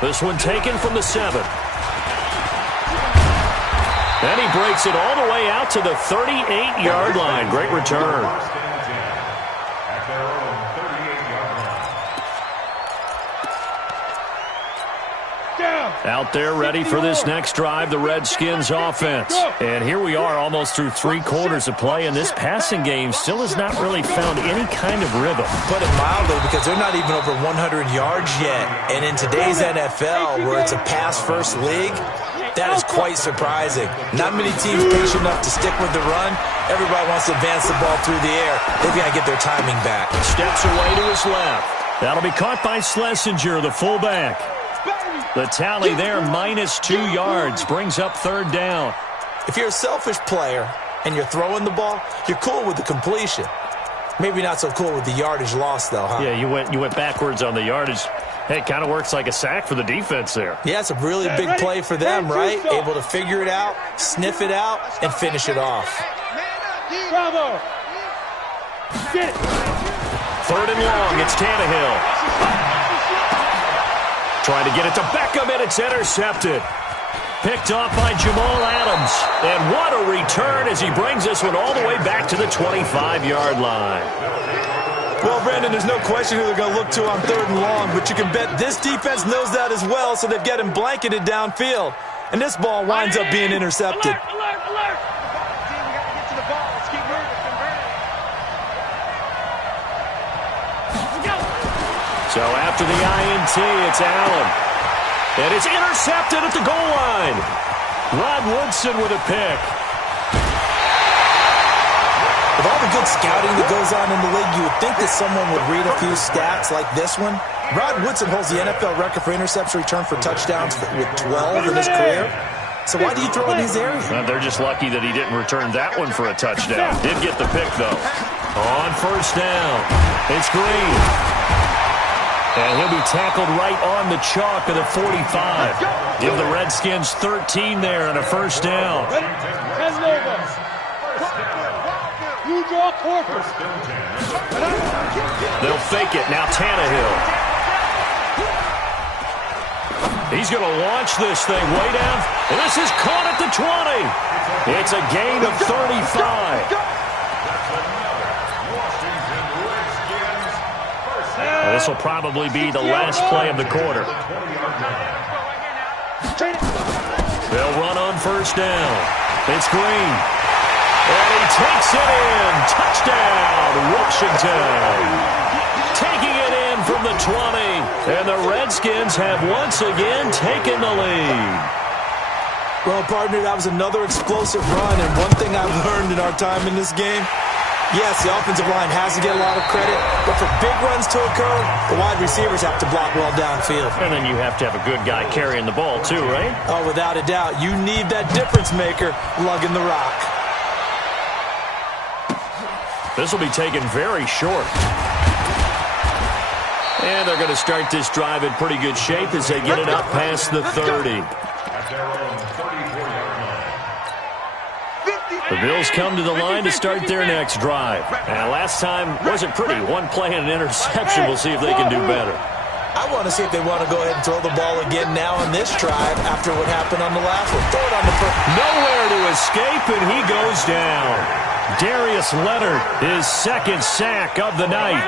This one taken from the 7. And he breaks it all the way out to the 38-yard line. Great return. Out there ready for this next drive, the Redskins offense. And here we are almost through 3 quarters of play, and this passing game still has not really found any kind of rhythm. Put it mildly, because they're not even over 100 yards yet. And in today's NFL, where it's a pass-first league, that is quite surprising. Not many teams patient enough to stick with the run. Everybody wants to advance the ball through the air. They've got to get their timing back. Steps away to his left. That'll be caught by Schlesinger, the fullback. The tally there, -2 yards, brings up third down. If you're a selfish player and you're throwing the ball, you're cool with the completion. Maybe not so cool with the yardage loss, though, huh? Yeah, you went backwards on the yardage. Hey, it kind of works like a sack for the defense there. Yeah, it's a really big play for them, right? Able to figure it out, sniff it out, and finish it off. Bravo. Get it. Third and long, it's Tannehill. Trying to get it to Beckham, and it's intercepted. Picked off by Jamal Adams. And what a return as he brings this one all the way back to the 25-yard line. Well, Brandon, there's no question who they're going to look to on third and long, but you can bet this defense knows that as well, so they've got him blanketed downfield. And this ball winds up being intercepted. Alert. So after the INT, it's Allen. And it's intercepted at the goal line. Rod Woodson with a pick. With all the good scouting that goes on in the league, you would think that someone would read a few stats like this one. Rod Woodson holds the NFL record for interception return for touchdowns with 12 in his career. So why do you throw in his area? Well, they're just lucky that he didn't return that one for a touchdown. Did get the pick, though. On first down, it's Green. And he'll be tackled right on the chalk of the 45. Give the Redskins 13 there and a first down. You draw quarters. They'll fake it. Now Tannehill. He's going to launch this thing way down. And this is caught at the 20. It's a gain of 35. This will probably be the last play of the quarter. They'll run on first down. It's Green. And he takes it in. Touchdown, Washington. Taking it in from the 20. And the Redskins have once again taken the lead. Well, partner, that was another explosive run. And one thing I've learned in our time in this game, yes, the offensive line has to get a lot of credit, but for big runs to occur, the wide receivers have to block well downfield. And then you have to have a good guy carrying the ball too, right? Oh, without a doubt. You need that difference maker lugging the rock. This will be taken very short. And they're going to start this drive in pretty good shape as they get it up past the 30. At their own 34-yard line. The Bills come to the line to start their next drive. And last time wasn't pretty. One play and an interception. We'll see if they can do better. I want to see if they want to go ahead and throw the ball again now on this drive after what happened on the last one. Throw it on the first. Nowhere to escape, and he goes down. Darius Leonard, his second sack of the night.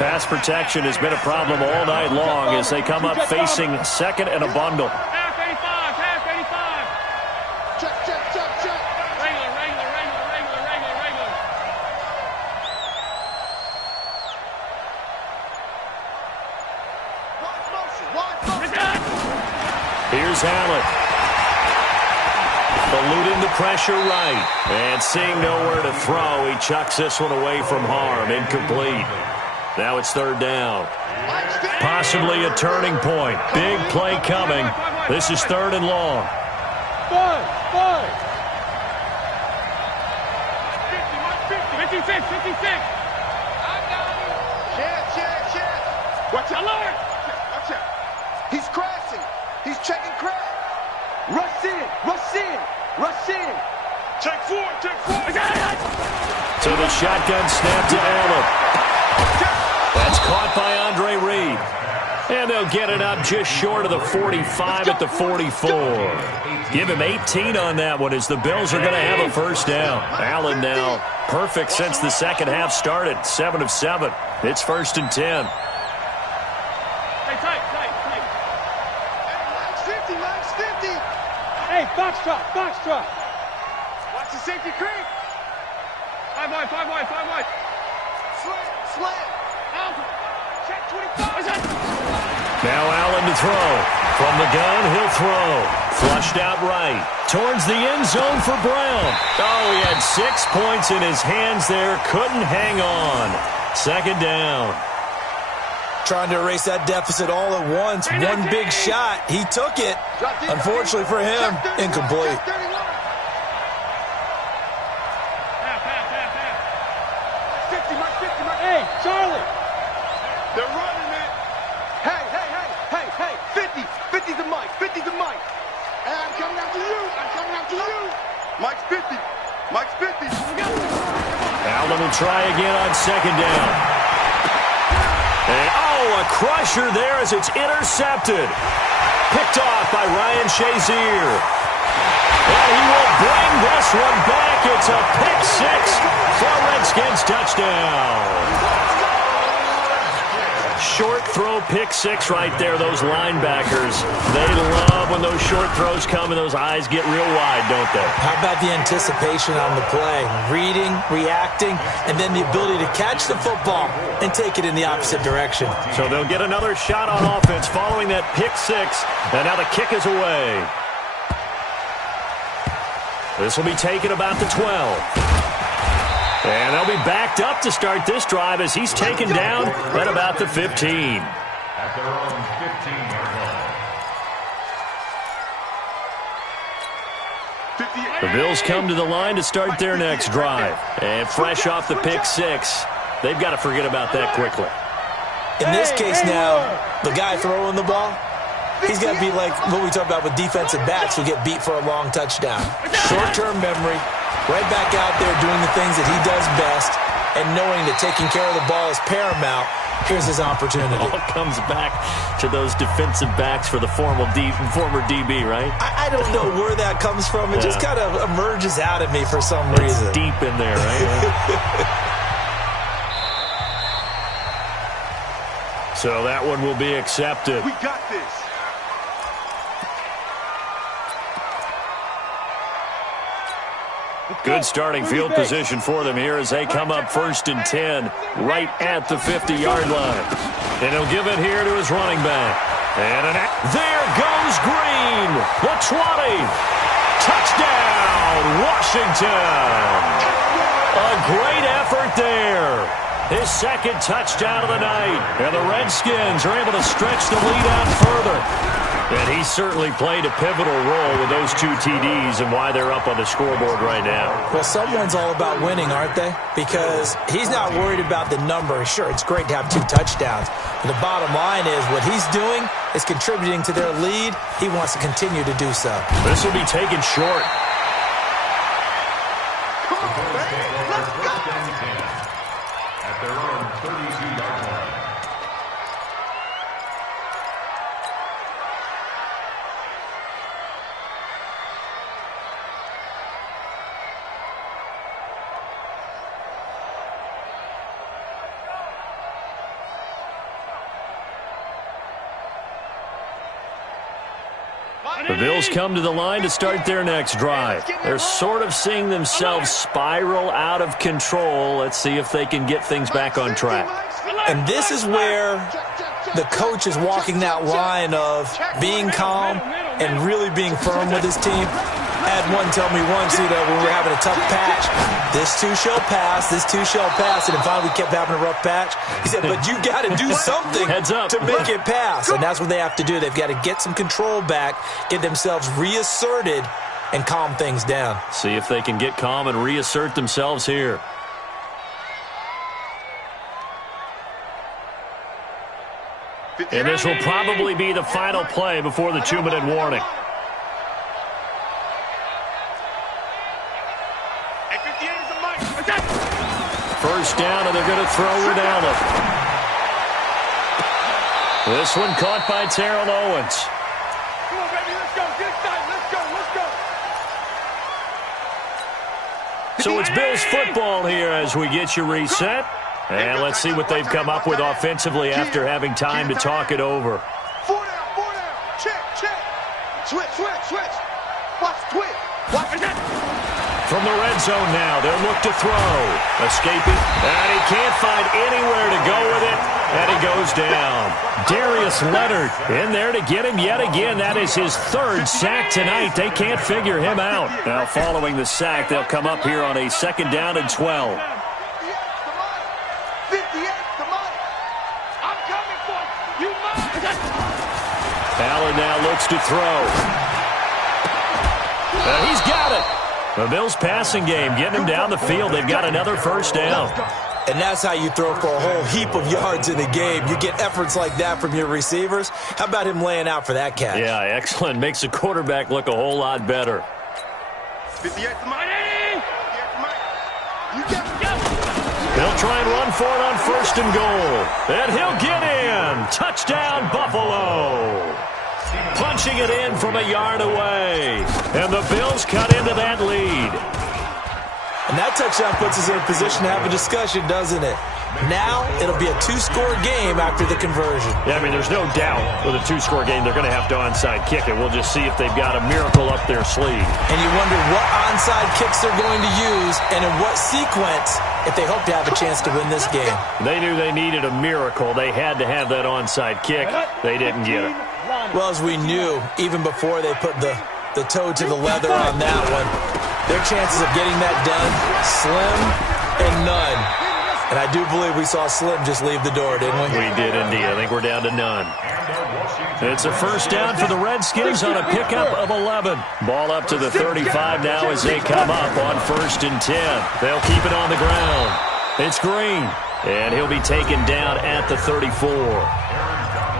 Pass protection has been a problem all night long as they come up facing second and a bundle. Half 85, half 85. Check, check, check, check. Regular. Wide motion. Here's Allen. Eluding the pressure right. And seeing nowhere to throw, he chucks this one away from harm. Incomplete. Now it's third down. Possibly a turning point. Big play coming. This is third and long. 56. I got him. Chance. Watch out, Lord. Watch out. He's crashing. He's checking crash. Rush in. Check four. So the shotgun snap to Allen. That's caught by Andre Reed. And they'll get it up just short of the 45 at the 44. Give him 18 on that one as the Bills are going to have a first down. Allen now perfect since the second half started. 7 of 7. It's first and 10. Hey, tight. Max 50. Hey, box truck. Watch the safety creep. 5 wide. Slam. Out. Check 25. Now Allen to throw. From the gun, he'll throw. Flushed out right. Towards the end zone for Brown. Oh, he had 6 points in his hands there. Couldn't hang on. Second down. Trying to erase that deficit all at once. One big shot. He took it. Unfortunately for him, incomplete. Half. Hey, Charlie. They're running it. Hey. 50's the mic. Hey, I'm coming after you. Mike's 50. Allen will try again on second down. And, a crusher there as it's intercepted. Picked off by Ryan Shazier. And he will bring this one back. It's a pick six for Redskins touchdown. Short throw pick six right there. Those linebackers, they love when those short throws come and those eyes get real wide, don't they? How about the anticipation on the play? Reading, reacting, and then the ability to catch the football and take it in the opposite direction. So they'll get another shot on offense following that pick six, and now the kick is away. This will be taken about the 12. And they'll be backed up to start this drive as he's taken down at about the 15. At their own 15-yard line. The Bills come to the line to start their next drive. And fresh off the pick six, they've got to forget about that quickly. In this case now, the guy throwing the ball, he's got to be like what we talk about with defensive backs who get beat for a long touchdown. Short-term memory, right back out there doing the things that he does best, and knowing that taking care of the ball is paramount. Here's his opportunity. All comes back to those defensive backs for the former DB, right? I don't know where that comes from. It just kind of emerges out of me for some reason. It's deep in there, right? So that one will be accepted. We got this. Good starting field position for them here as they come up 1st and 10 right at the 50-yard line. And he'll give it here to his running back. And there goes Green. The 20. Touchdown, Washington. A great effort there. His second touchdown of the night. And the Redskins are able to stretch the lead out further. And he certainly played a pivotal role with those 2 TDs and why they're up on the scoreboard right now. Well, someone's all about winning, aren't they? Because he's not worried about the number. Sure, it's great to have 2 touchdowns. But the bottom line is what he's doing is contributing to their lead. He wants to continue to do so. This will be taken short. At their own 32-yard line. The Bills come to the line to start their next drive. They're sort of seeing themselves spiral out of control. Let's see if they can get things back on track. And this is where the coach is walking that line of being calm and really being firm with his team. I had one tell me once, when we were having a tough patch, this too shall pass, this too shall pass, and finally we kept having a rough patch. He said, but you got to do something to make it pass, and that's what they have to do. They've got to get some control back, get themselves reasserted, and calm things down. See if they can get calm and reassert themselves here. And this will probably be the final play before the 2-minute warning. First down, and they're going to throw it down. This one caught by Terrell Owens. Come on, baby, let's go. Get excited. Let's go. So it's Bills football here as we get you reset. And let's see what they've come up with offensively after having time to talk it over. 4 down. Check. Switch. Watch twitch. Watch that. From the red zone now, they'll look to throw. Escaping, and he can't find anywhere to go with it, and he goes down. Darius Leonard in there to get him yet again. That is his 3rd sack tonight. They can't figure him out. Now, following the sack, they'll come up here on a 2nd down and 12. 58, come on. I'm coming for you. Allen now looks to throw. And he's got it. The Bills passing game getting him down the field. They've got another 1st down. And that's how you throw for a whole heap of yards in the game. You get efforts like that from your receivers. How about him laying out for that catch? Yeah, excellent. Makes the quarterback look a whole lot better. 58, They'll try and run for it on 1st and goal. And he'll get in. Touchdown, Buffalo. Punching it in from a yard away. And the Bills cut into that lead. And that touchdown puts us in a position to have a discussion, doesn't it? Now it'll be a 2-score game after the conversion. Yeah, I mean, there's no doubt with a 2-score game they're going to have to onside kick it. We'll just see if they've got a miracle up their sleeve. And you wonder what onside kicks they're going to use and in what sequence if they hope to have a chance to win this game. They knew they needed a miracle. They had to have that onside kick. They didn't get it. Well, as we knew, even before they put the toe to the leather on that one, their chances of getting that done, slim and none. And I do believe we saw Slim just leave the door, didn't we? We did indeed. I think we're down to none. It's a 1st down for the Redskins on a pickup of 11. Ball up to the 35 now as they come up on 1st and 10. They'll keep it on the ground. It's Green, and he'll be taken down at the 34.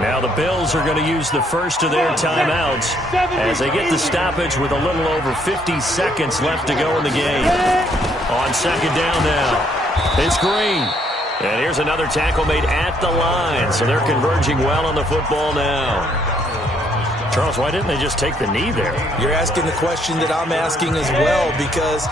Now the Bills are going to use the first of their timeouts as they get the stoppage with a little over 50 seconds left to go in the game. On 2nd down now. It's Green. And here's another tackle made at the line. So they're converging well on the football now. Charles, why didn't they just take the knee there? You're asking the question that I'm asking as well, because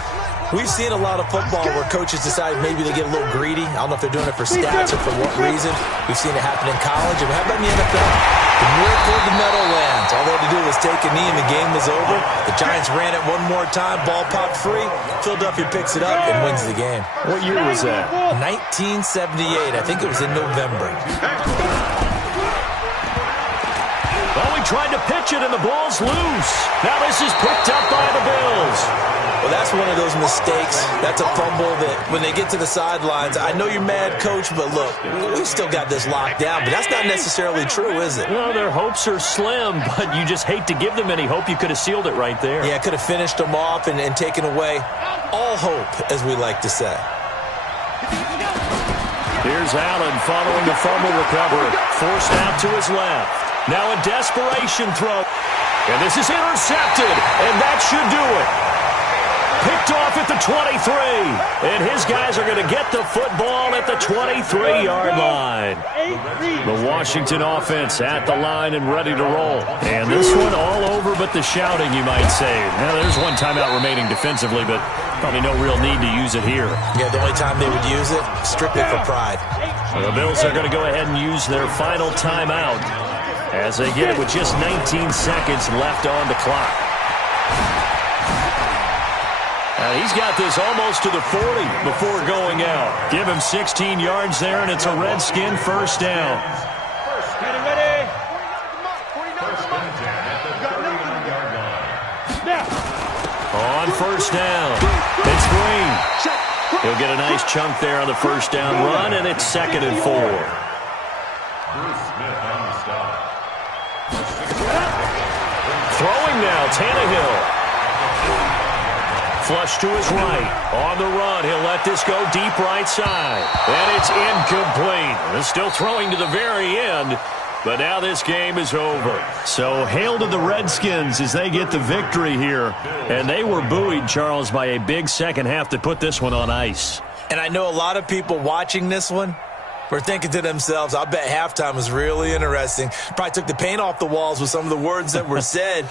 we've seen a lot of football where coaches decide maybe they get a little greedy. I don't know if they're doing it for stats or for what reason. We've seen it happen in college. And how about in the NFL? More toward the Meadowlands. All they had to do was take a knee and the game was over. The Giants ran it one more time. Ball popped free. Philadelphia picks it up and wins the game. What year was that? 1978. I think it was in November. Well, he tried to pitch it, and the ball's loose. Now this is picked up by the Bills. Well, that's one of those mistakes. That's a fumble that when they get to the sidelines, I know you're mad, Coach, but look, we've still got this locked down. But that's not necessarily true, is it? Well, their hopes are slim, but you just hate to give them any hope. You could have sealed it right there. Yeah, could have finished them off and taken away all hope, as we like to say. Here's Allen following the fumble recovery. Forced out to his left. Now a desperation throw. And this is intercepted, and that should do it. Picked off at the 23. And his guys are going to get the football at the 23-yard line. The Washington offense at the line and ready to roll. And this one all over but the shouting, you might say. Now, there's one timeout remaining defensively, but probably no real need to use it here. Yeah, the only time they would use it, strictly for pride. The Bills are going to go ahead and use their final timeout as they get it with just 19 seconds left on the clock. He's got this almost to the 40 before going out. Give him 16 yards there, and it's a Redskin first down. Ready. On first down, it's Green. He'll get a nice chunk there on the first down run, and it's 2nd and 4. Bruce Smith on the stop. Throwing now, Tannehill. Flush to his right. On the run, he'll let this go deep right side. And it's incomplete. They're still throwing to the very end, but now this game is over. So hail to the Redskins as they get the victory here. And they were buoyed, Charles, by a big second half that put this one on ice. And I know a lot of people watching this one were thinking to themselves, I bet halftime was really interesting. Probably took the paint off the walls with some of the words that were said.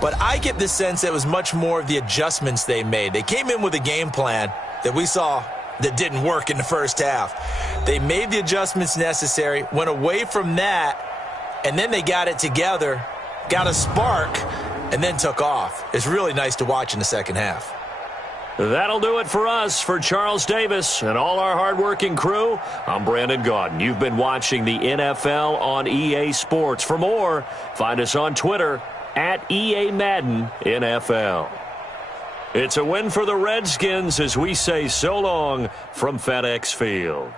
But I get the sense that it was much more of the adjustments they made. They came in with a game plan that we saw that didn't work in the first half. They made the adjustments necessary, went away from that, and then they got it together, got a spark, and then took off. It's really nice to watch in the second half. That'll do it for us. For Charles Davis and all our hardworking crew, I'm Brandon Gaudin. You've been watching the NFL on EA Sports. For more, find us on Twitter at EA Madden NFL. It's a win for the Redskins as we say so long from FedEx Field.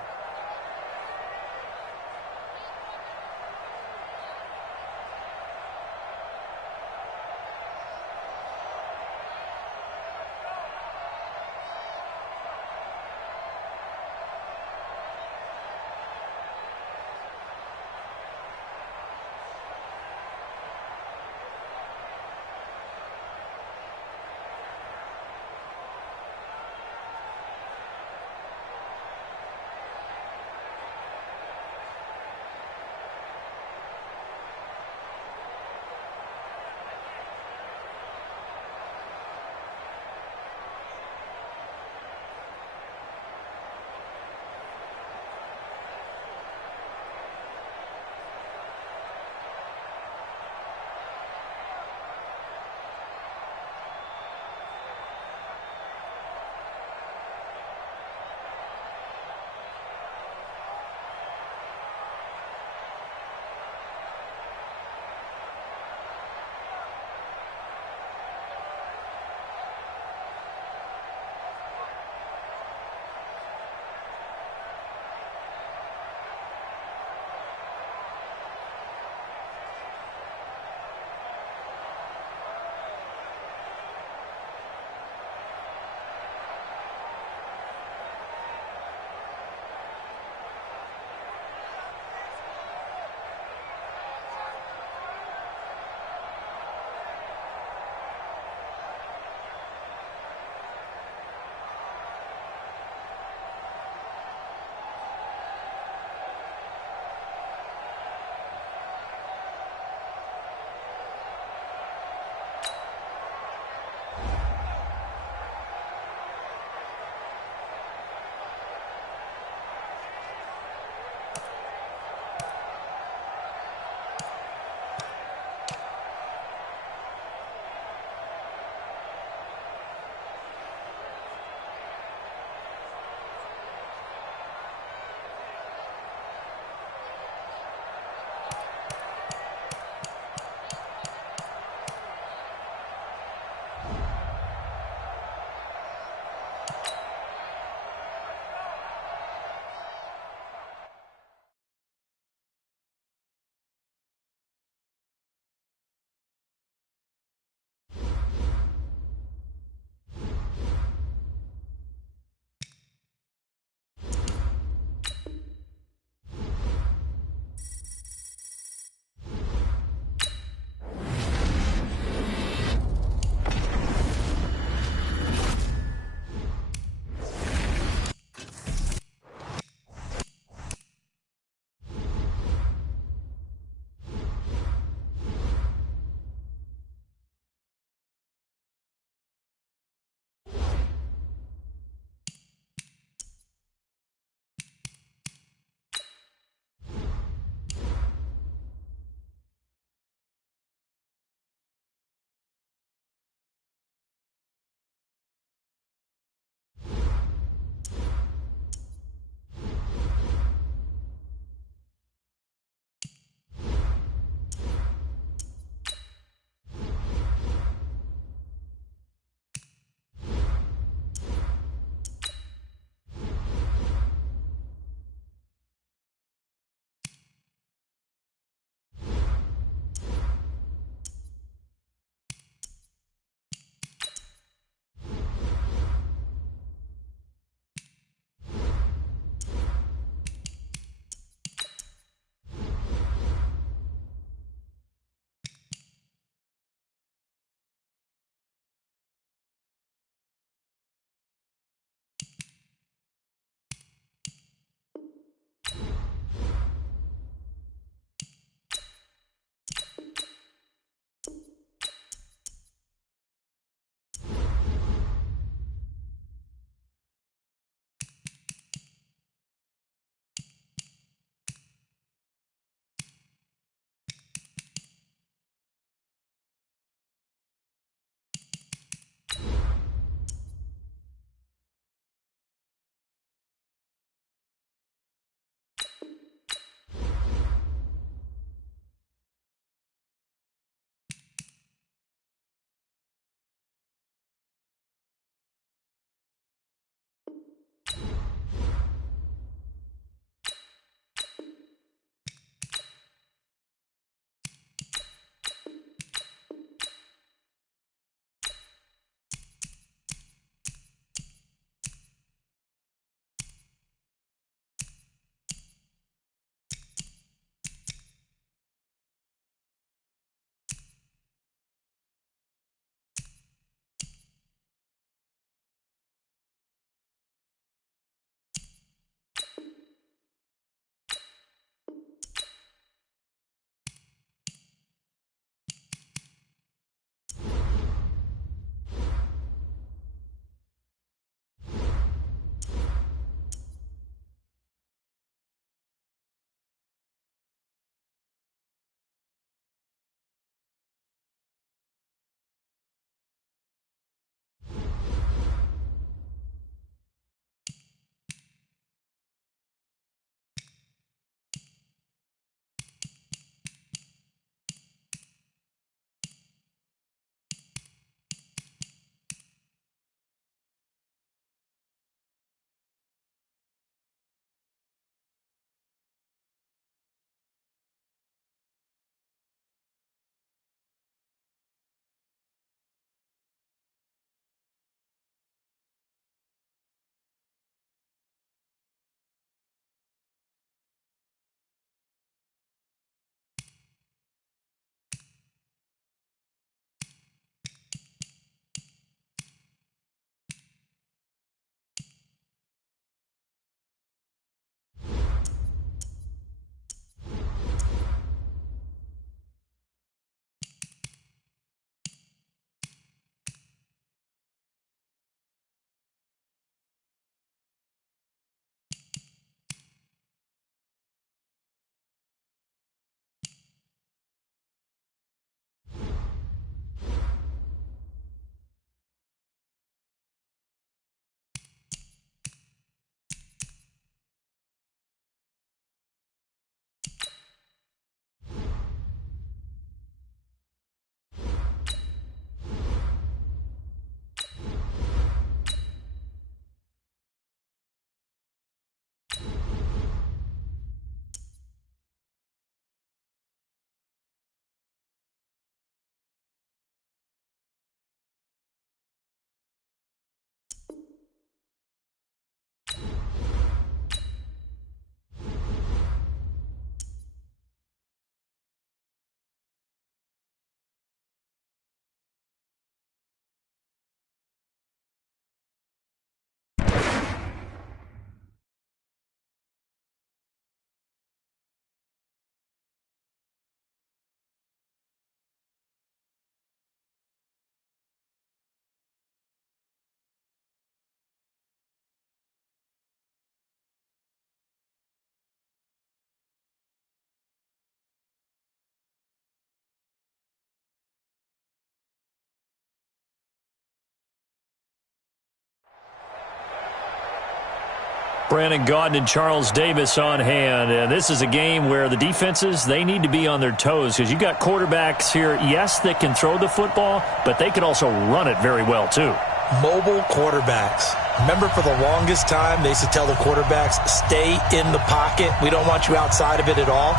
Brandon Gaudin and Charles Davis on hand. And this is a game where the defenses, they need to be on their toes because you got quarterbacks here, yes, that can throw the football, but they can also run it very well, too. Mobile quarterbacks. Remember, for the longest time, they used to tell the quarterbacks, stay in the pocket. We don't want you outside of it at all.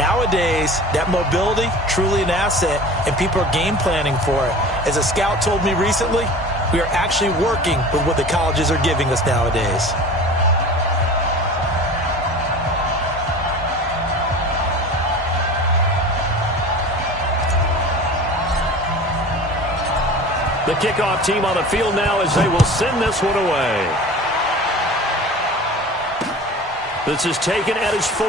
Nowadays, that mobility, truly an asset, and people are game planning for it. As a scout told me recently, we are actually working with what the colleges are giving us nowadays. The kickoff team on the field now as they will send this one away. This is taken at his 4.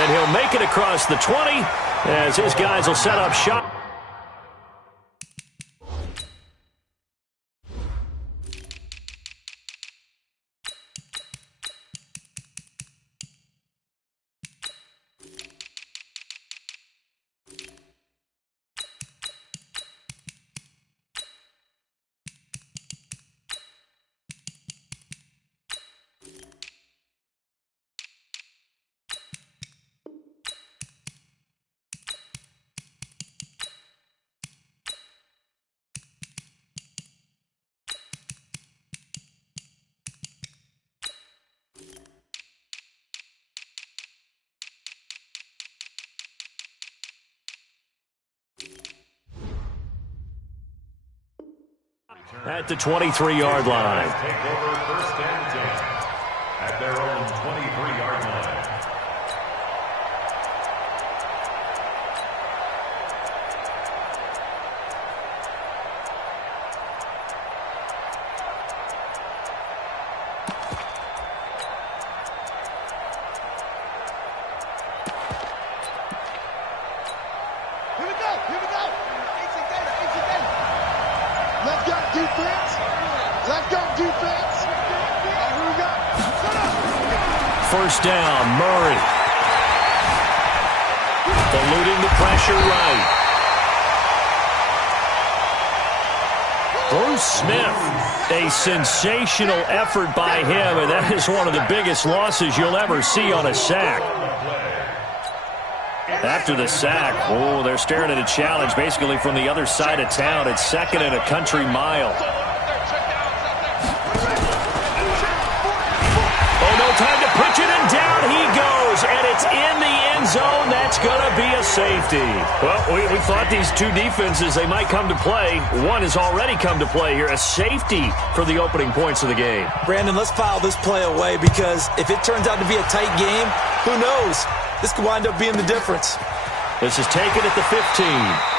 And he'll make it across the 20 as his guys will set up shop. At the 23-yard line. Take over 1st and 10 at their own 23-yard line. Here we go. Here we go. Easy game. Easy game. Let's go, defense. Let's go, defense. Here we go. Set up. First down, Murray. Eluding the pressure right. Bruce Smith, a sensational effort by him, and that is one of the biggest losses you'll ever see on a sack. After the sack, oh, they're staring at a challenge basically from the other side of town. It's 2nd and a country mile. Oh, no time to pitch it, and down he goes, and it's in the end zone. That's going to be a safety. Well, we thought these two defenses, they might come to play. One has already come to play here, a safety for the opening points of the game. Brandon, let's file this play away because if it turns out to be a tight game, who knows? This could wind up being the difference. This is taken at the 15.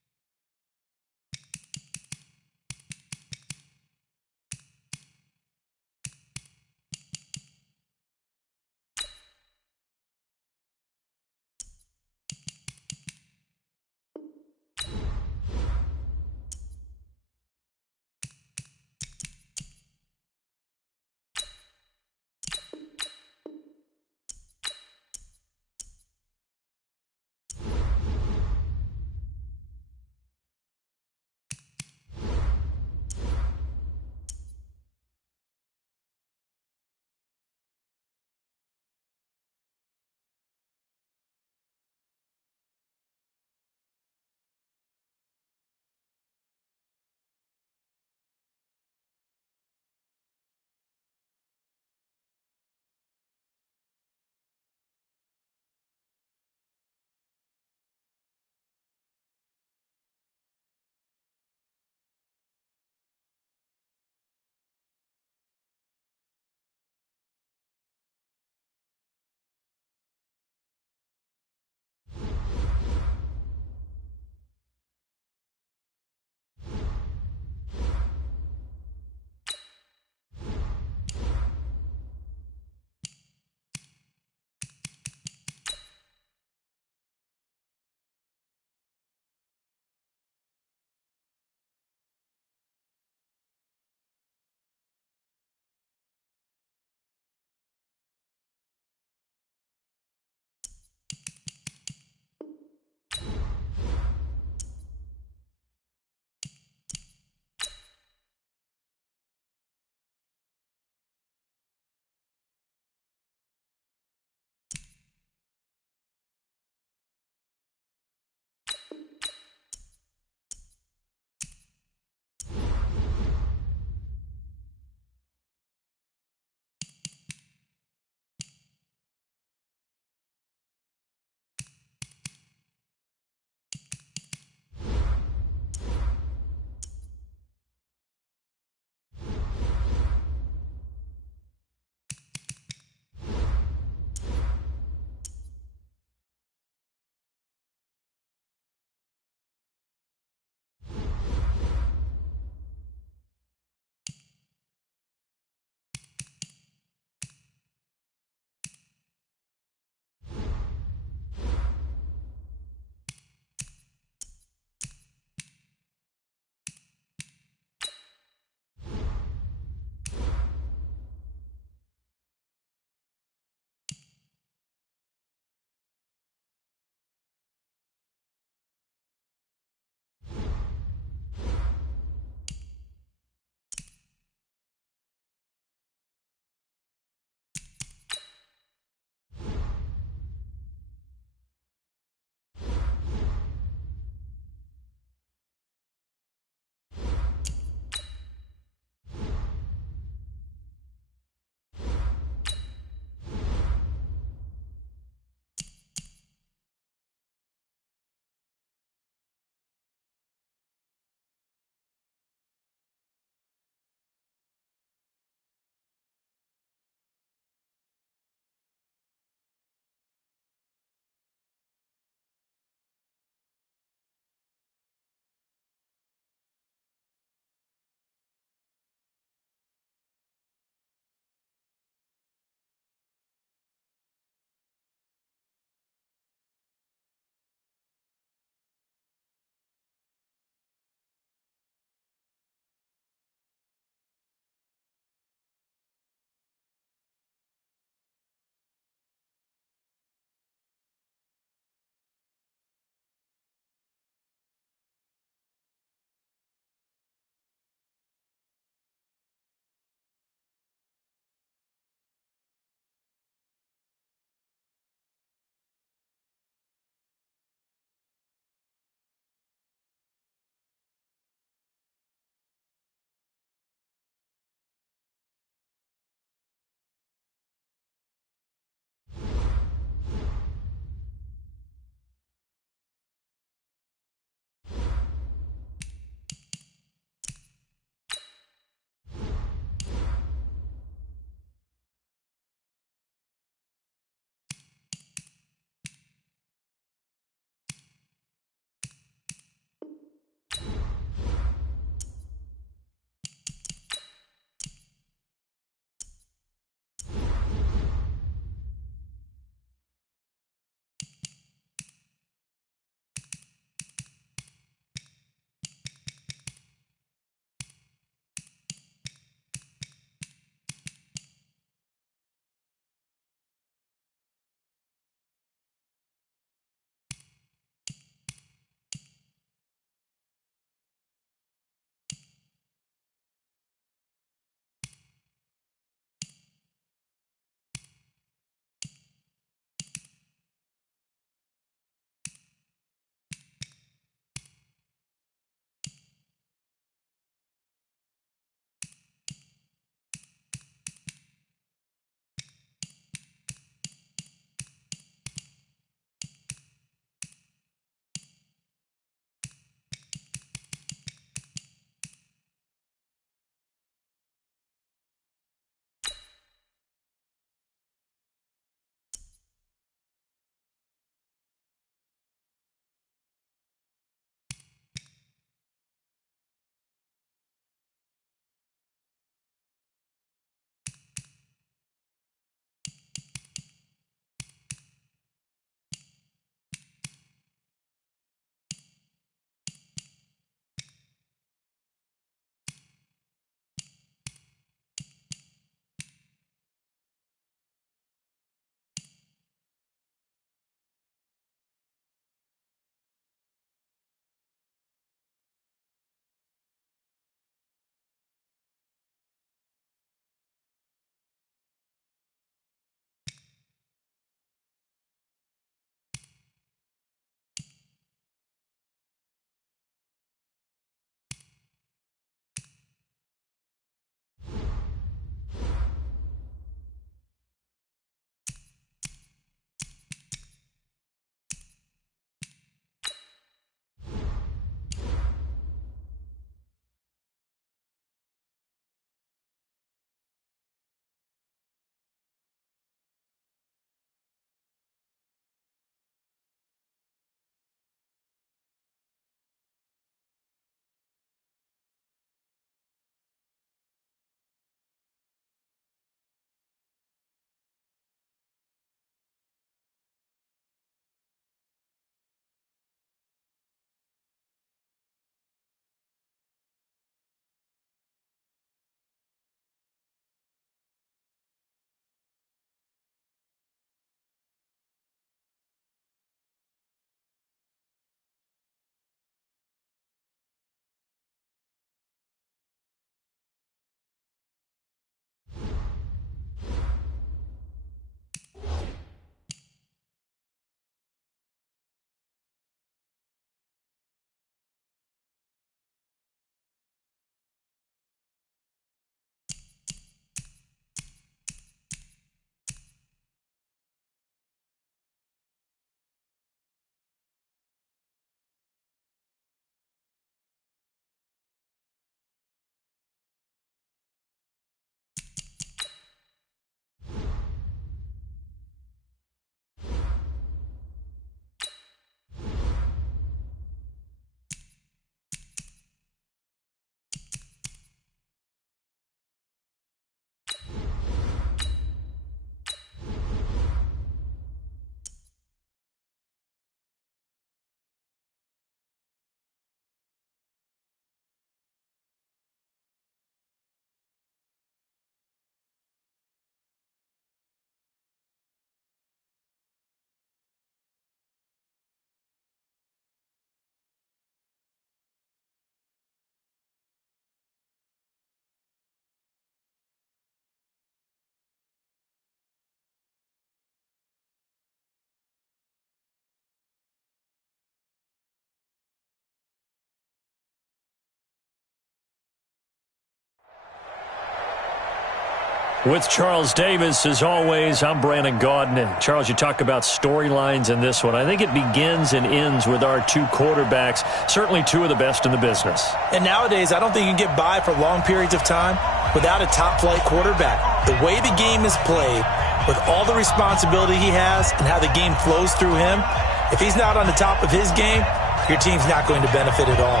With Charles Davis, as always, I'm Brandon Gaudin. And Charles, you talk about storylines in this one. I think it begins and ends with our two quarterbacks, certainly two of the best in the business. And nowadays, I don't think you can get by for long periods of time without a top-flight quarterback. The way the game is played, with all the responsibility he has and how the game flows through him, if he's not on the top of his game, your team's not going to benefit at all.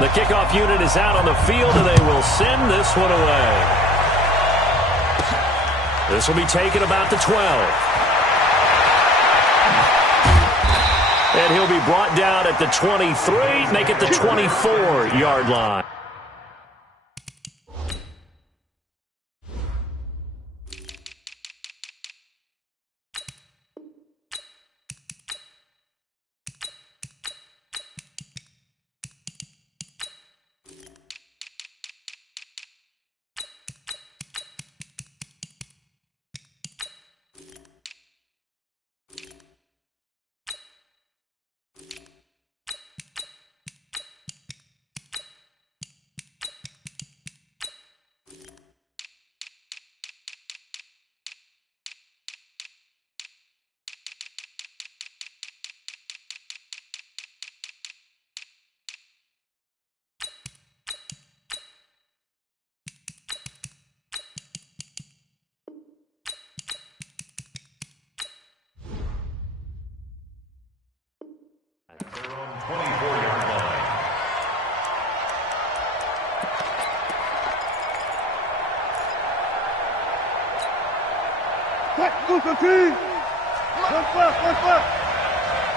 The kickoff unit is out on the field, and they will send this one away. This will be taken about the 12. And he'll be brought down at the 23, make it the 24-yard line.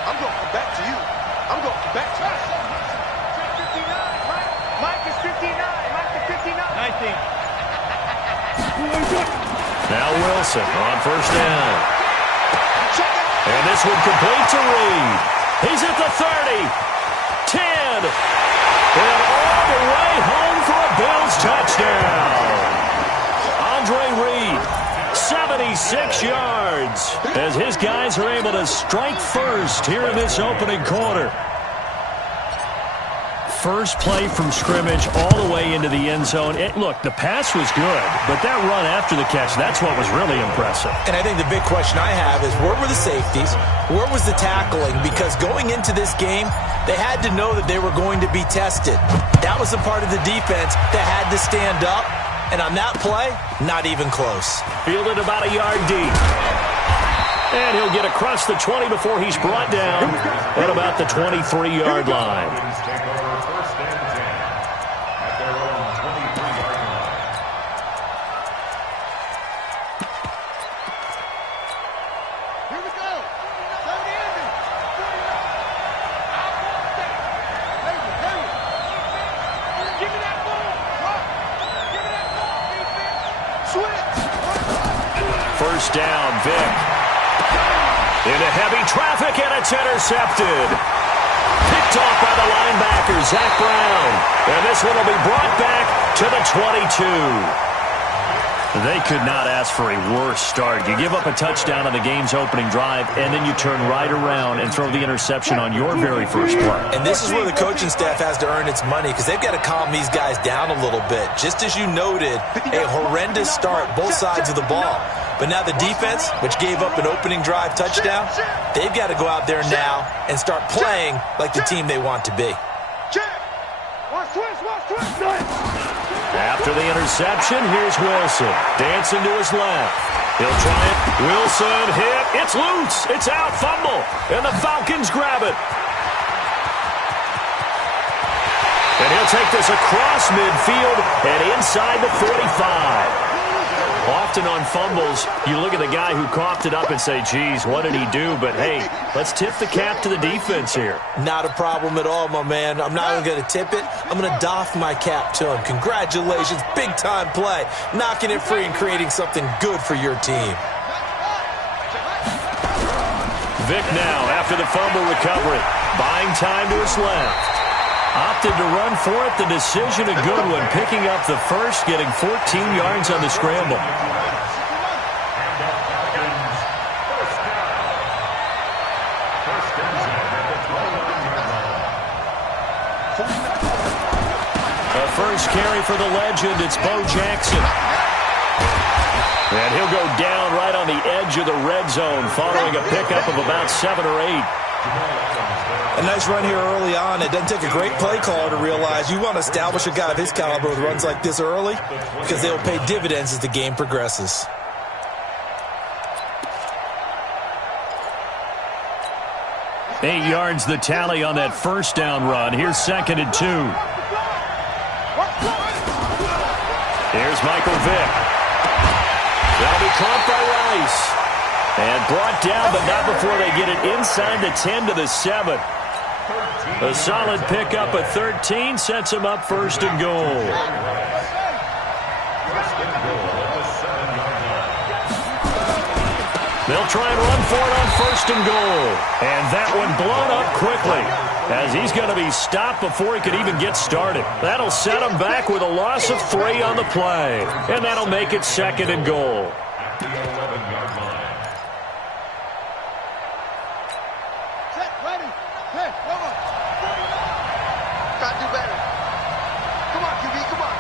I'm going to come back to you. I'm going to come back to you. 59. Mike is 59. Mike is 59. 19. Now Wilson on first down. And this one complete to Reed. He's at the 30. 10. And all the way home for a Bills touchdown. Andre Reed, 76 yards, as his guys are able to strike first here in this opening quarter. First play from scrimmage all the way into the end zone. Look, the pass was good, but that run after the catch, that's what was really impressive. And I think the big question I have is, where were the safeties? Where was the tackling? Because going into this game, they had to know that they were going to be tested. That was a part of the defense that had to stand up. And on that play, not even close. Fielded about a yard deep. And he'll get across the 20 before he's brought down at about the 23-yard line. First down, Vic. Into heavy traffic, and it's intercepted. Picked off by the linebacker, Zach Brown. And this one will be brought back to the 22. They could not ask for a worse start. You give up a touchdown on the game's opening drive, and then you turn right around and throw the interception on your very first play. And this is where the coaching staff has to earn its money, because they've got to calm these guys down a little bit. Just as you noted, a horrendous start, both sides of the ball. But now the defense, which gave up an opening drive touchdown, they've got to go out there now and start playing like the team they want to be. After the interception, here's Wilson. Dancing to his left. He'll try it. Wilson hit. It's loose. It's out. Fumble. And the Falcons grab it. And he'll take this across midfield and inside the 45. Often on fumbles, you look at the guy who coughed it up and say, geez, what did he do? But, hey, let's tip the cap to the defense here. Not a problem at all, my man. I'm not even going to tip it. I'm going to doff my cap to him. Congratulations. Big-time play. Knocking it free and creating something good for your team. Vic now after the fumble recovery. Buying time to his left. Opted to run for it. The decision a good one. Picking up the first, getting 14 yards on the scramble. first carry for the legend, it's Bo Jackson. And he'll go down right on the edge of the red zone following a pickup of about 7 or 8. A nice run here early on. It doesn't take a great play caller to realize you want to establish a guy of his caliber with runs like this early because they will pay dividends as the game progresses. Eight yards the tally on that first down run. Here's 2nd and 2. Here's Michael Vick. That'll be caught by Rice. And brought down, but not before they get it inside the 10 to the 7. A solid pickup at 13 sets him up 1st and goal. They'll try and run for it on 1st and goal. And that one blown up quickly as he's going to be stopped before he could even get started. That'll set him back with a loss of 3 on the play. And that'll make it 2nd and goal. At the 11-yard line. Set, ready. Hey, come on. Gotta do better. Come on, QB, come on.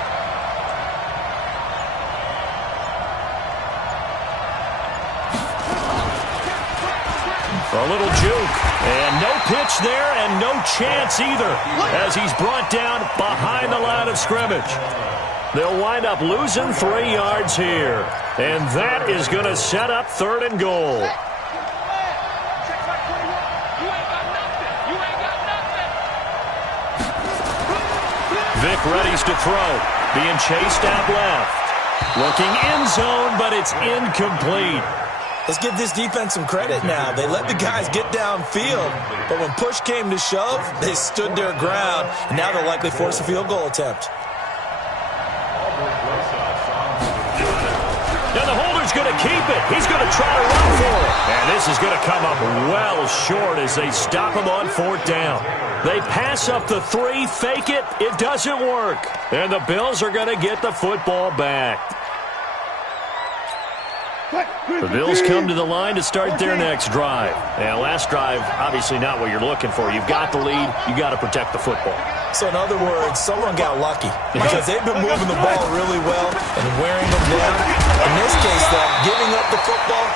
A little juke. And no pitch there and no chance either as he's brought down behind the line of scrimmage. They'll wind up losing 3 yards here. And that is going to set up 3rd and goal. Vick readies to throw. Being chased out left. Looking end zone, but it's incomplete. Let's give this defense some credit now. They let the guys get downfield, but when push came to shove, they stood their ground, and now they'll likely force a field goal attempt. Now the holder's going to keep it. He's going to try to run for it. And this is going to come up well short as they stop him on 4th down. They pass up the 3, fake it. It doesn't work. And the Bills are going to get the football back. The Bills come to the line to start their next drive. And last drive, obviously not what you're looking for. You've got the lead. You've got to protect the football. So in other words, someone got lucky because they've been moving the ball really well and wearing them down. In this case, though, giving up the football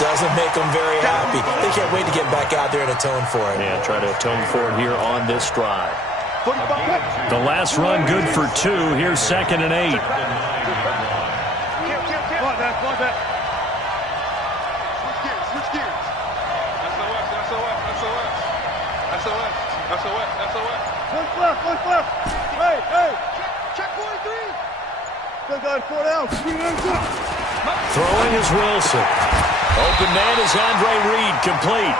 doesn't make them very happy. They can't wait to get back out there and atone for it. Yeah, try to atone for it here on this drive. The last run good for 2. Here's 2nd and 8. Left. Hey. Check 43. Still got 4 down. Throwing is Wilson. Open man is Andre Reed, complete.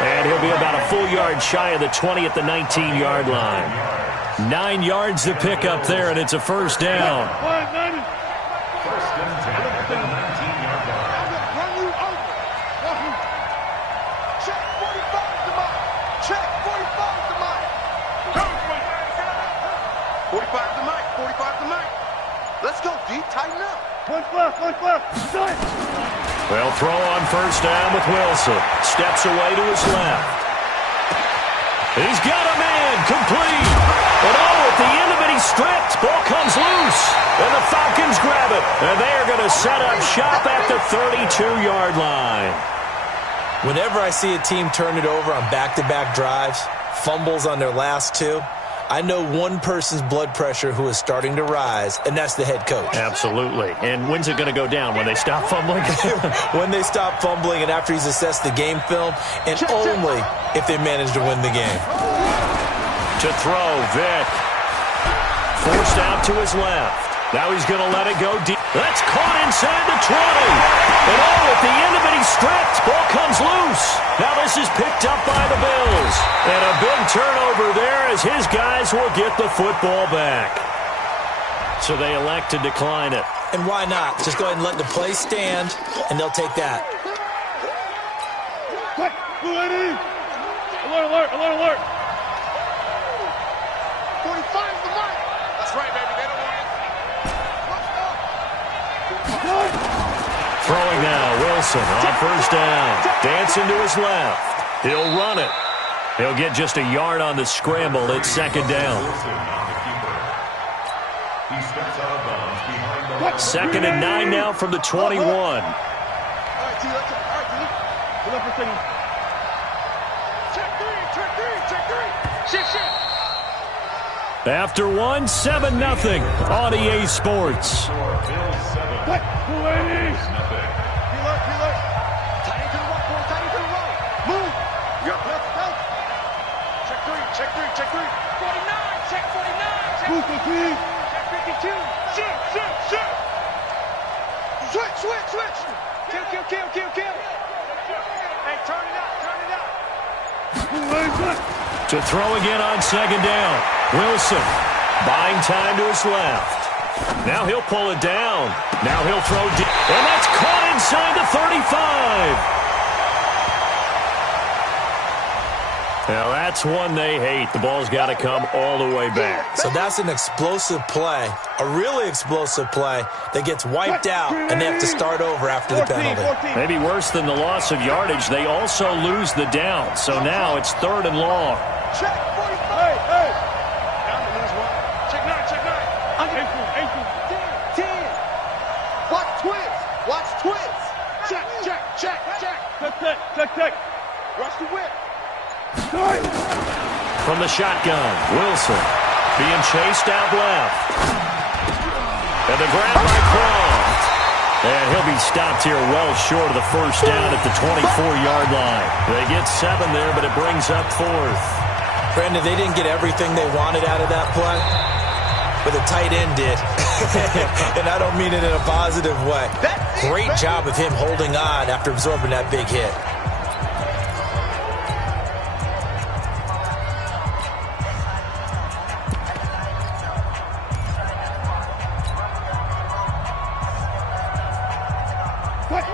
And he'll be about a full yard shy of the 20 at the 19-yard line. 9 yards to pick up there, and it's a 1st down. First and 10 at the 19-yard line. Run you over. Check 45 to mine. Check 45 to mine. 45 to Mike. 45 to Mike. Let's go, D. Tighten up. One left. They'll throw on 1st down with Wilson. Steps away to his left. He's got a man. Complete. But at the end of it, he's stripped. Ball comes loose. And the Falcons grab it. And they are going to set up shop at the 32-yard line. Whenever I see a team turn it over on back-to-back drives, fumbles on their last 2, I know one person's blood pressure who is starting to rise, and that's the head coach. Absolutely. And when's it going to go down? When they stop fumbling? When they stop fumbling and after he's assessed the game film, and only if they manage to win the game. To throw, Vick. Forced out to his left. Now he's going to let it go deep. That's caught inside the 20. And at the end of it, he's stripped. Ball comes loose. Now this is picked up by the Bills. And a big turnover there as his guys will get the football back. So they elect to decline it. And why not? Just go ahead and let the play stand, and they'll take that. Quick, ready. Alert. 45 to Mike. That's right, baby. They don't want it. Throwing now, Wilson on 1st down. Dancing to his left. He'll run it. He'll get just a yard on the scramble. It's 2nd down. He steps out of bounds behind the line. 2nd and 9 now from the 21. All right, T. All right, T. Good up for second. Check three. Shit. After 1, 7-0 on EA Sports. Bills 7. What? 280. Nothing. Reload. Tight end to the right, boy. Tight end to the right. Move. Yep. Check three. 49. Check 49. Move the team. Check 52. Shit. Switch. Kill. Hey, turn it out. 280. To throw again on 2nd down. Wilson buying time to his left. Now he'll pull it down. Now he'll throw deep. And that's caught inside the 35. Now that's one they hate. The ball's got to come all the way back. So that's an explosive play, a really explosive play that gets wiped out, and they have to start over after the penalty. 14. Maybe worse than the loss of yardage, they also lose the down. So now it's 3rd and long. Check 45. Hey. Down to lose one. Check 9. 10. Watch twist. Check. Check. Watch the whip. From the shotgun, Wilson being chased out left. And the grab by Croft. And he'll be stopped here well short of the first down at the 24-yard line. They get 7 there, but it brings up 4th. Brandon, they didn't get everything they wanted out of that play, but the tight end did. And I don't mean it in a positive way. Great job of him holding on after absorbing that big hit.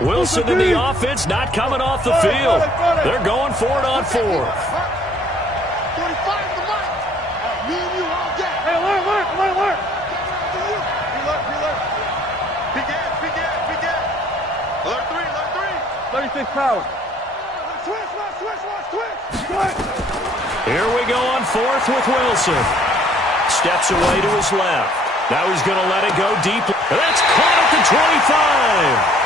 Wilson in the offense not coming off the field. They're going for it on 4th. 45 to Mike. Me and you all day. Hey, alert. Reload. Big ass. Alert 3. 36 power. Switch. Here we go on 4th with Wilson. Steps away to his left. Now he's going to let it go deep. That's caught at the 25.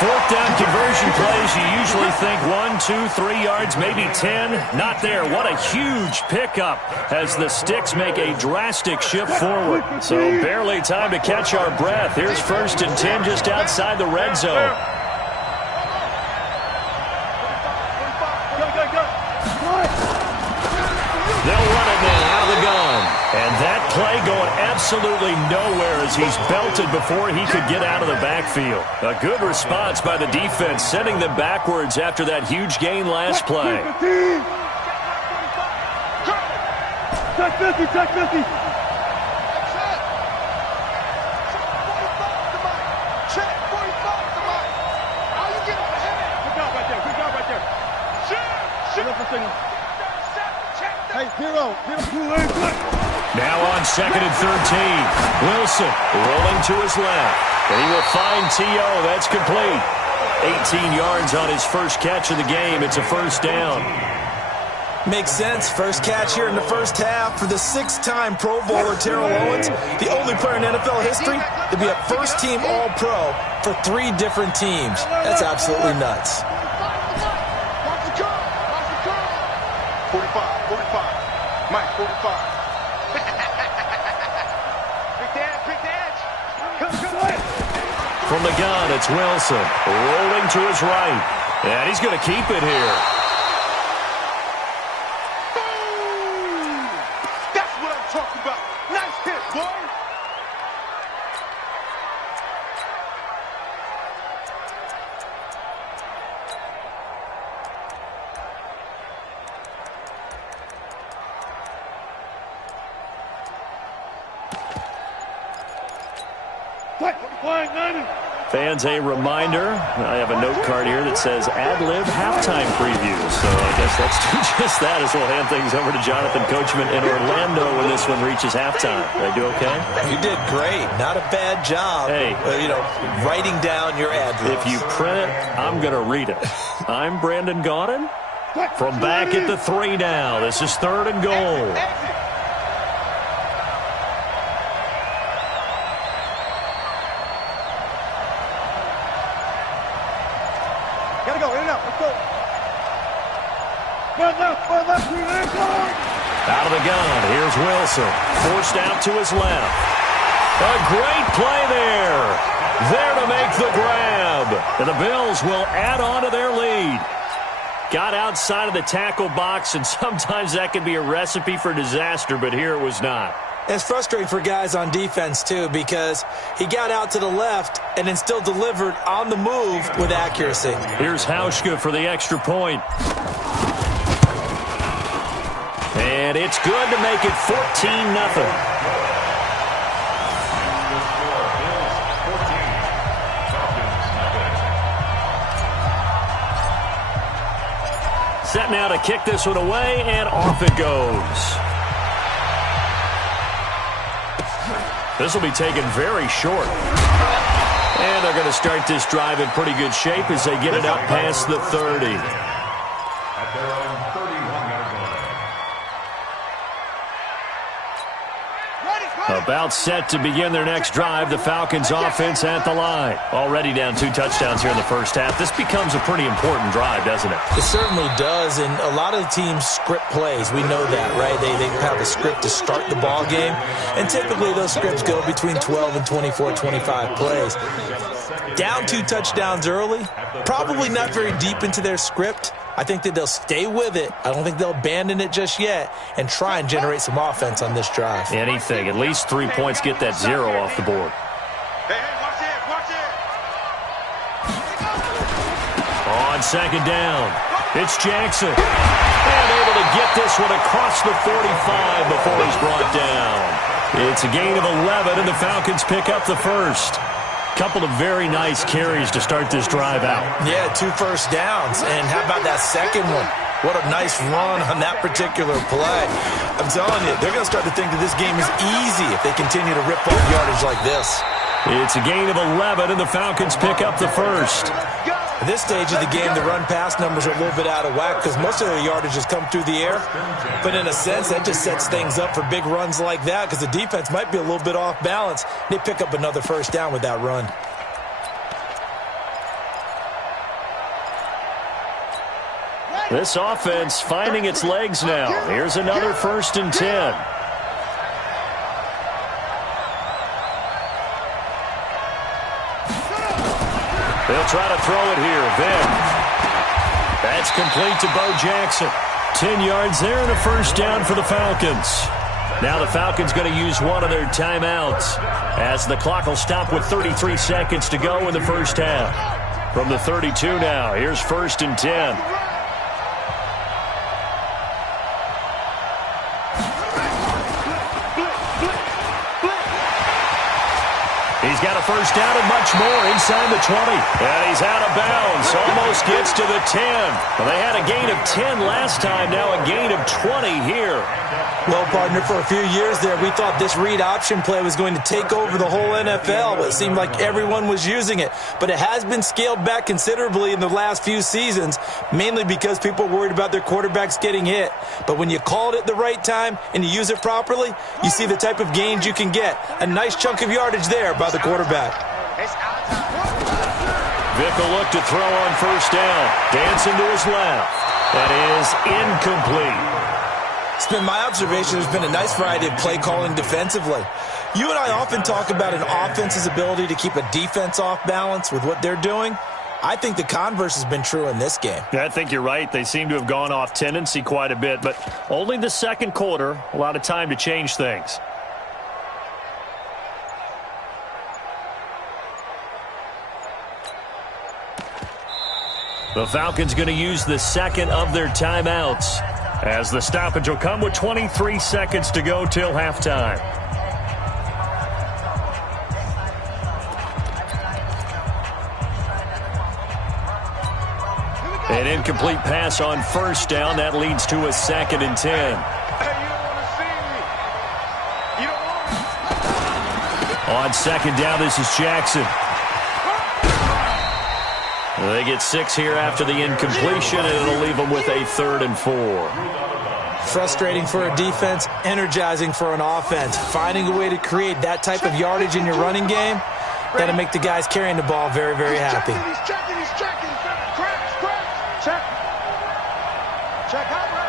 4th down conversion plays, you usually think 1, 2, 3 yards, maybe 10. Not there. What a huge pickup as the Sticks make a drastic shift forward. So barely time to catch our breath. Here's 1st and 10 just outside the red zone. They'll run it now out of the gun. And that play going absolutely nowhere as he's belted before he could get out of the backfield. A good response by the defense, sending them backwards after that huge gain last play. Check 50. Check 45 to Mike. How you get up ahead? Good job right there. Good up for second. Hey, 0. 280. Now on 2nd and 13. Wilson rolling to his left. And he will find T.O. That's complete. 18 yards on his first catch of the game. It's a 1st down. Makes sense. First catch here in the first half for the 6-time Pro Bowler Terrell Owens, the only player in NFL history to be a first-team All-Pro for 3 different teams. That's absolutely nuts. Watch the curve. 45. Mike, 45. Big edge. From the gun, it's Wilson rolling to his right. And he's going to keep it here. Boom! That's what I'm talking about. Nice hit, boy. Fans, a reminder, I have a note card here that says ad-lib halftime preview. So I guess let's do just that as we'll hand things over to Jonathan Coachman in Orlando when this one reaches halftime. Did I do okay? You did great. Not a bad job. Hey. Writing down your ad-libs. If you print it, I'm going to read it. I'm Brandon Gaudin. From back at the 3 now. This is 3rd and goal. Out of the gun, here's Wilson. Forced out to his left. A great play there. There to make the grab. And the Bills will add on to their lead. Got outside of the tackle box, and sometimes that can be a recipe for disaster, but here it was not. It's frustrating for guys on defense, too, because he got out to the left and then still delivered on the move with accuracy. Here's Hauschka for the extra point. And it's good to make it 14-0. Set now to kick this one away, and off it goes. This will be taken very short. And they're going to start this drive in pretty good shape as they get it out past the 30. At their own 31-yard line. About set to begin their next drive. The Falcons offense at the line. Already down 2 touchdowns here in the first half. This becomes a pretty important drive, doesn't it? It certainly does, and a lot of the teams script plays. We know that, right? They have a script to start the ball game, and typically those scripts go between 12 and 24, 25 plays. Down 2 touchdowns early, probably not very deep into their script. I think that they'll stay with it. I don't think they'll abandon it just yet and try and generate some offense on this drive. Anything. At least 3 points, get that 0 off the board. Hey, watch it, watch it. On second down, it's Jackson. And able to get this one across the 45 before he's brought down. It's a gain of 11, and the Falcons pick up the first. Couple of very nice carries to start this drive out. Yeah, 2 first downs. And how about that second one? What a nice run on that particular play. I'm telling you, they're going to start to think that this game is easy if they continue to rip off yardage like this. It's a gain of 11, and the Falcons pick up the first. At this stage of the game, the run-pass numbers are a little bit out of whack because most of their yardage has come through the air. But in a sense, that just sets things up for big runs like that because the defense might be a little bit off balance. They pick up another first down with that run. This offense finding its legs now. Here's another 1st and 10. They'll try to throw it here. Then that's complete to Bo Jackson. 10 yards there and a first down for the Falcons. Now the Falcons going to use one of their timeouts as the clock will stop with 33 seconds to go in the first half. From the 32 now, here's 1st and 10. He's got a first down and much more inside the 20. And he's out of bounds. Almost gets to the 10. Well, they had a gain of 10 last time. Now a gain of 20 here. Well, partner, for a few years there, we thought this read option play was going to take over the whole NFL. It seemed like everyone was using it. But it has been scaled back considerably in the last few seasons, mainly because people are worried about their quarterbacks getting hit. But when you call it at the right time and you use it properly, you see the type of gains you can get. A nice chunk of yardage there by the quarterback. Vick will look to throw on first down. Dancing to his left. That is incomplete. It's been my observation there's been a nice variety of play calling defensively. You and I often talk about an offense's ability to keep a defense off balance with what they're doing. I think the converse has been true in this game. Yeah, I think you're right. They seem to have gone off tendency quite a bit, but only the second quarter, a lot of time to change things. The Falcons going to use the second of their timeouts as the stoppage will come with 23 seconds to go till halftime. An incomplete pass on first down. That leads to a 2nd and 10. On second down, this is Jackson. They get 6 here after the incompletion, and it'll leave them with a 3rd and 4. Frustrating for a defense, energizing for an offense. Finding a way to create that type of yardage in your running game, that'll make the guys carrying the ball very, very happy. He's checking. Check. Check out.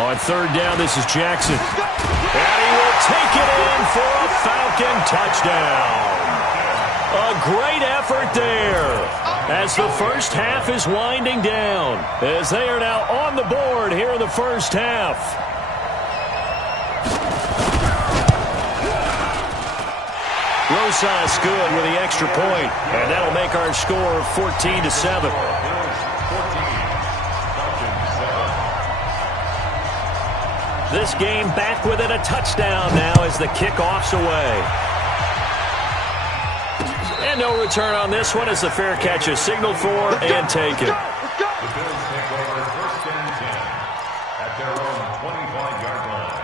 On third down, this is Jackson. And he will take it in for a Falcon touchdown. A great effort there as the first half is winding down, as they are now on the board here in the first half. Rosas good with the extra point, and that'll make our score 14-7. This game back within a touchdown now as the kickoff's away. And no return on this one as the fair catch is signaled for and taken. The Bills take over first and 10 at their own 25-yard line.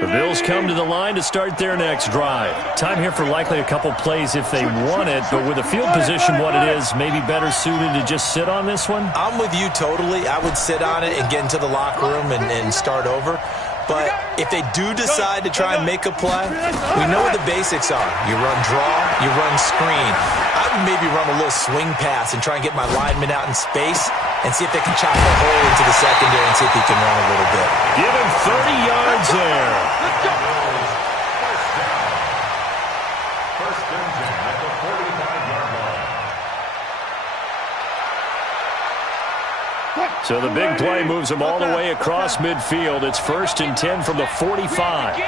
The Bills come to the line to start their next drive. Time here for likely a couple plays if they want it, but with the field position what it is, maybe better suited to just sit on this one? I'm with you totally. I would sit on it and get into the locker room and start over. But if they do decide to try and make a play, we know what the basics are. You run draw, you run screen. I would maybe run a little swing pass and try and get my lineman out in space and see if they can chop a hole into the secondary and see if he can run a little bit. Give him 30 yards there. First and 10 at the 45-yard line. So the big play moves them all the way across midfield. It's first and 10 from the 45. Don't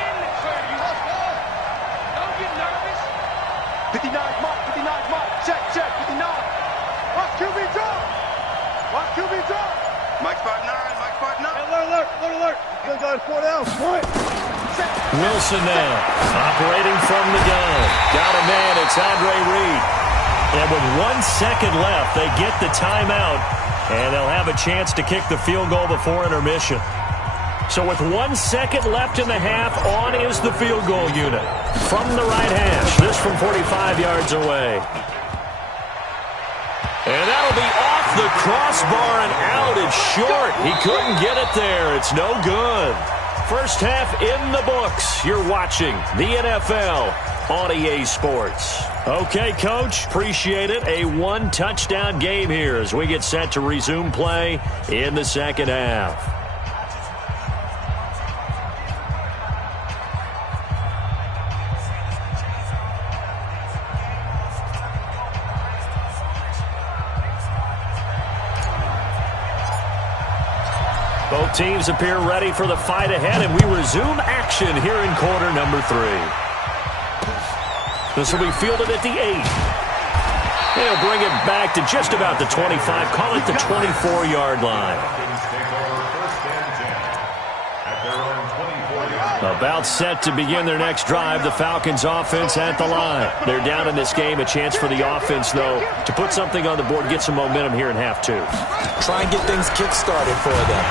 get nervous. 59 mark, 59 mark. Check, 59. Watch QB drop. Watch QB drop. Mike spot 9, Mike spot 9. Alert. Good guys, 4 down. Wilson now, operating from the gun. Got a man, it's Andre Reed. And with 1 second left, they get the timeout, and they'll have a chance to kick the field goal before intermission. So with 1 second left in the half, on is the field goal unit. From the right hash, this from 45 yards away. And that'll be off the crossbar and out. It's short. He couldn't get it there. It's no good. First half in the books. You're watching the NFL on EA Sports. Okay, Coach, appreciate it. A one-touchdown game here as we get set to resume play in the second half. Both teams appear ready for the fight ahead, and we resume action here in quarter number 3. This will be fielded at the 8. They'll bring it back to just about the 25, call it the 24-yard line. About set to begin their next drive, the Falcons offense at the line. They're down in this game, a chance for the offense, though, to put something on the board, get some momentum here in half 2. Try and get things kick-started for them.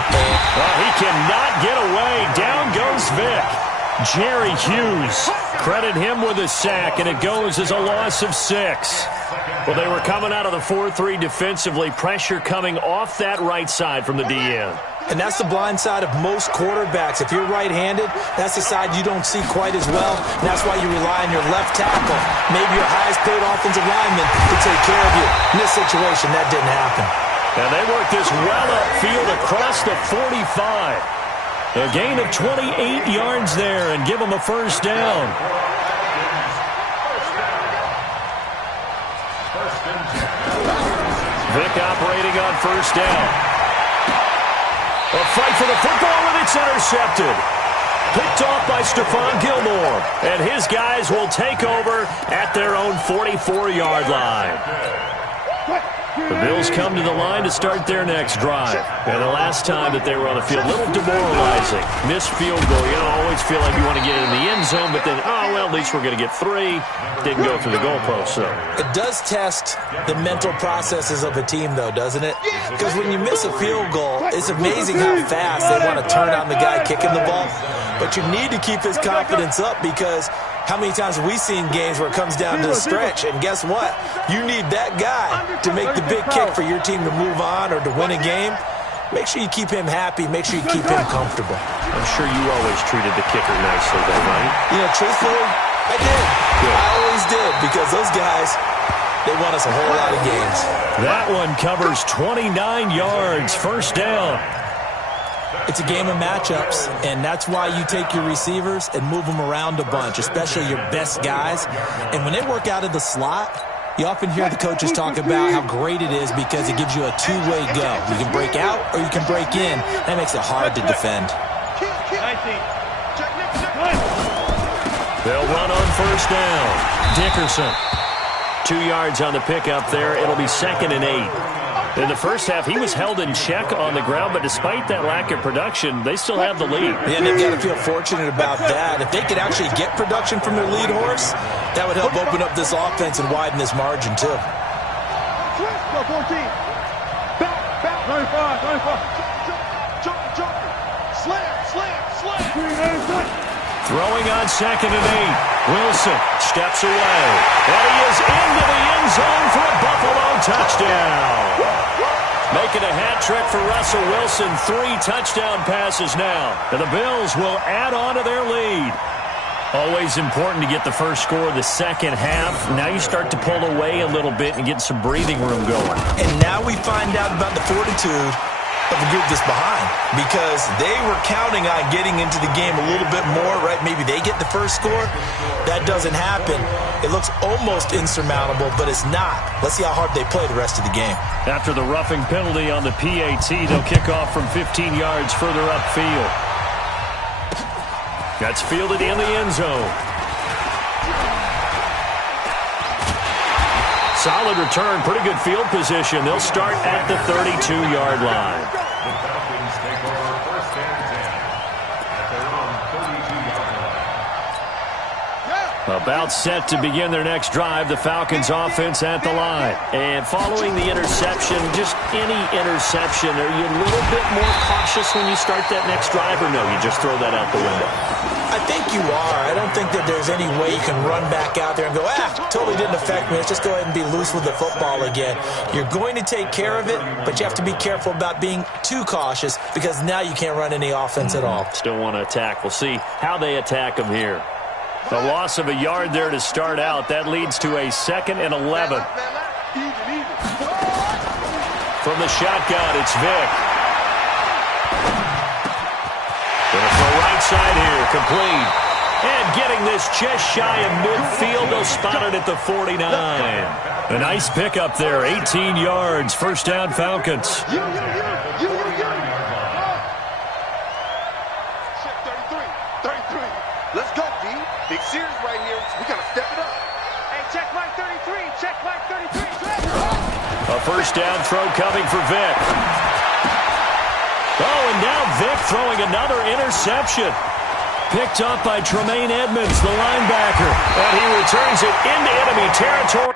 He cannot get away. Down goes Vic. Jerry Hughes, credit him with a sack, and it goes as a loss of 6. Well, they were coming out of the 4-3 defensively. Pressure coming off that right side from the DN. And that's the blind side of most quarterbacks. If you're right-handed, that's the side you don't see quite as well. And that's why you rely on your left tackle, maybe your highest-paid offensive lineman, to take care of you. In this situation, that didn't happen. And they work this well upfield across the 45. A gain of 28 yards there and give them a first down. Vic operating on first down. A fight for the football, and it's intercepted. Picked off by Stephon Gilmore. And his guys will take over at their own 44-yard line. The Bills come to the line to start their next drive. And the last time that they were on the field, a little demoralizing. Missed field goal. You don't always feel like you want to get in the end zone, but then, oh, well, at least we're going to get 3. Didn't go through the goalpost, so. It does test the mental processes of a team, though, doesn't it? Because when you miss a field goal, it's amazing how fast they want to turn on the guy kicking the ball. But you need to keep his confidence up because how many times have we seen games where it comes down to the stretch? And guess what? You need that guy to make the big kick for your team to move on or to win a game. Make sure you keep him happy. Make sure you keep him comfortable. I'm sure you always treated the kicker nicely, though, right? You know, truthfully, I did. Good. I always did because because those guys, they won us a whole lot of games. That one covers 29 yards. First down. It's a game of matchups, and that's why you take your receivers and move them around a bunch, especially your best guys. And when they work out of the slot, you often hear the coaches talk about how great it is because it gives you a two-way go. You can break out or you can break in. That makes it hard to defend. They'll run on first down. Dickerson. 2 yards on the pickup there. It'll be 2nd and 8. In the first half, he was held in check on the ground, but despite that lack of production, they still have the lead. Yeah, they've got to feel fortunate about that. If they could actually get production from their lead horse, that would help open up this offense and widen this margin, too. 14. Back. 95. Jump. Slam. Throwing on 2nd and 8. Wilson steps away. And he is into the end zone for a Buffalo touchdown. Making a hat trick for Russell Wilson. 3 touchdown passes now. And the Bills will add on to their lead. Always important to get the first score of the second half. Now you start to pull away a little bit and get some breathing room going. And now we find out about the fortitude of the group that's behind, because they were counting on getting into the game a little bit more, right? Maybe they get the first score. That doesn't happen. It looks almost insurmountable, but it's not. Let's see how hard they play the rest of the game. After the roughing penalty on the PAT, they'll kick off from 15 yards further upfield. That's fielded in the end zone. Solid return, pretty good field position. They'll start at the 32-yard line. The Falcons take over 1st and 10 at their own 32-yard line. About set to begin their next drive, the Falcons offense at the line. And following the interception, just any interception, are you a little bit more cautious when you start that next drive, or no, you just throw that out the window? I think you are. I don't think that there's any way you can run back out there and go, totally didn't affect me. Let's just go ahead and be loose with the football again. You're going to take care of it, but you have to be careful about being too cautious, because now you can't run any offense at all. Still want to attack. We'll see how they attack them here. The loss of a yard there to start out. That leads to a 2nd and 11. From the shotgun, it's Vick. Gonna throw right side here, complete. And getting this just shy of midfield, they'll spot it at the 49. A nice pickup there, 18 yards, first down Falcons. 33. Let's go, D. Big series right here. We got to step it up. Hey, check mark 33. Check mark 33. A first down throw coming for Vick. Oh, and now Vick throwing another interception. Picked up by Tremaine Edmonds, the linebacker. And he returns it into enemy territory.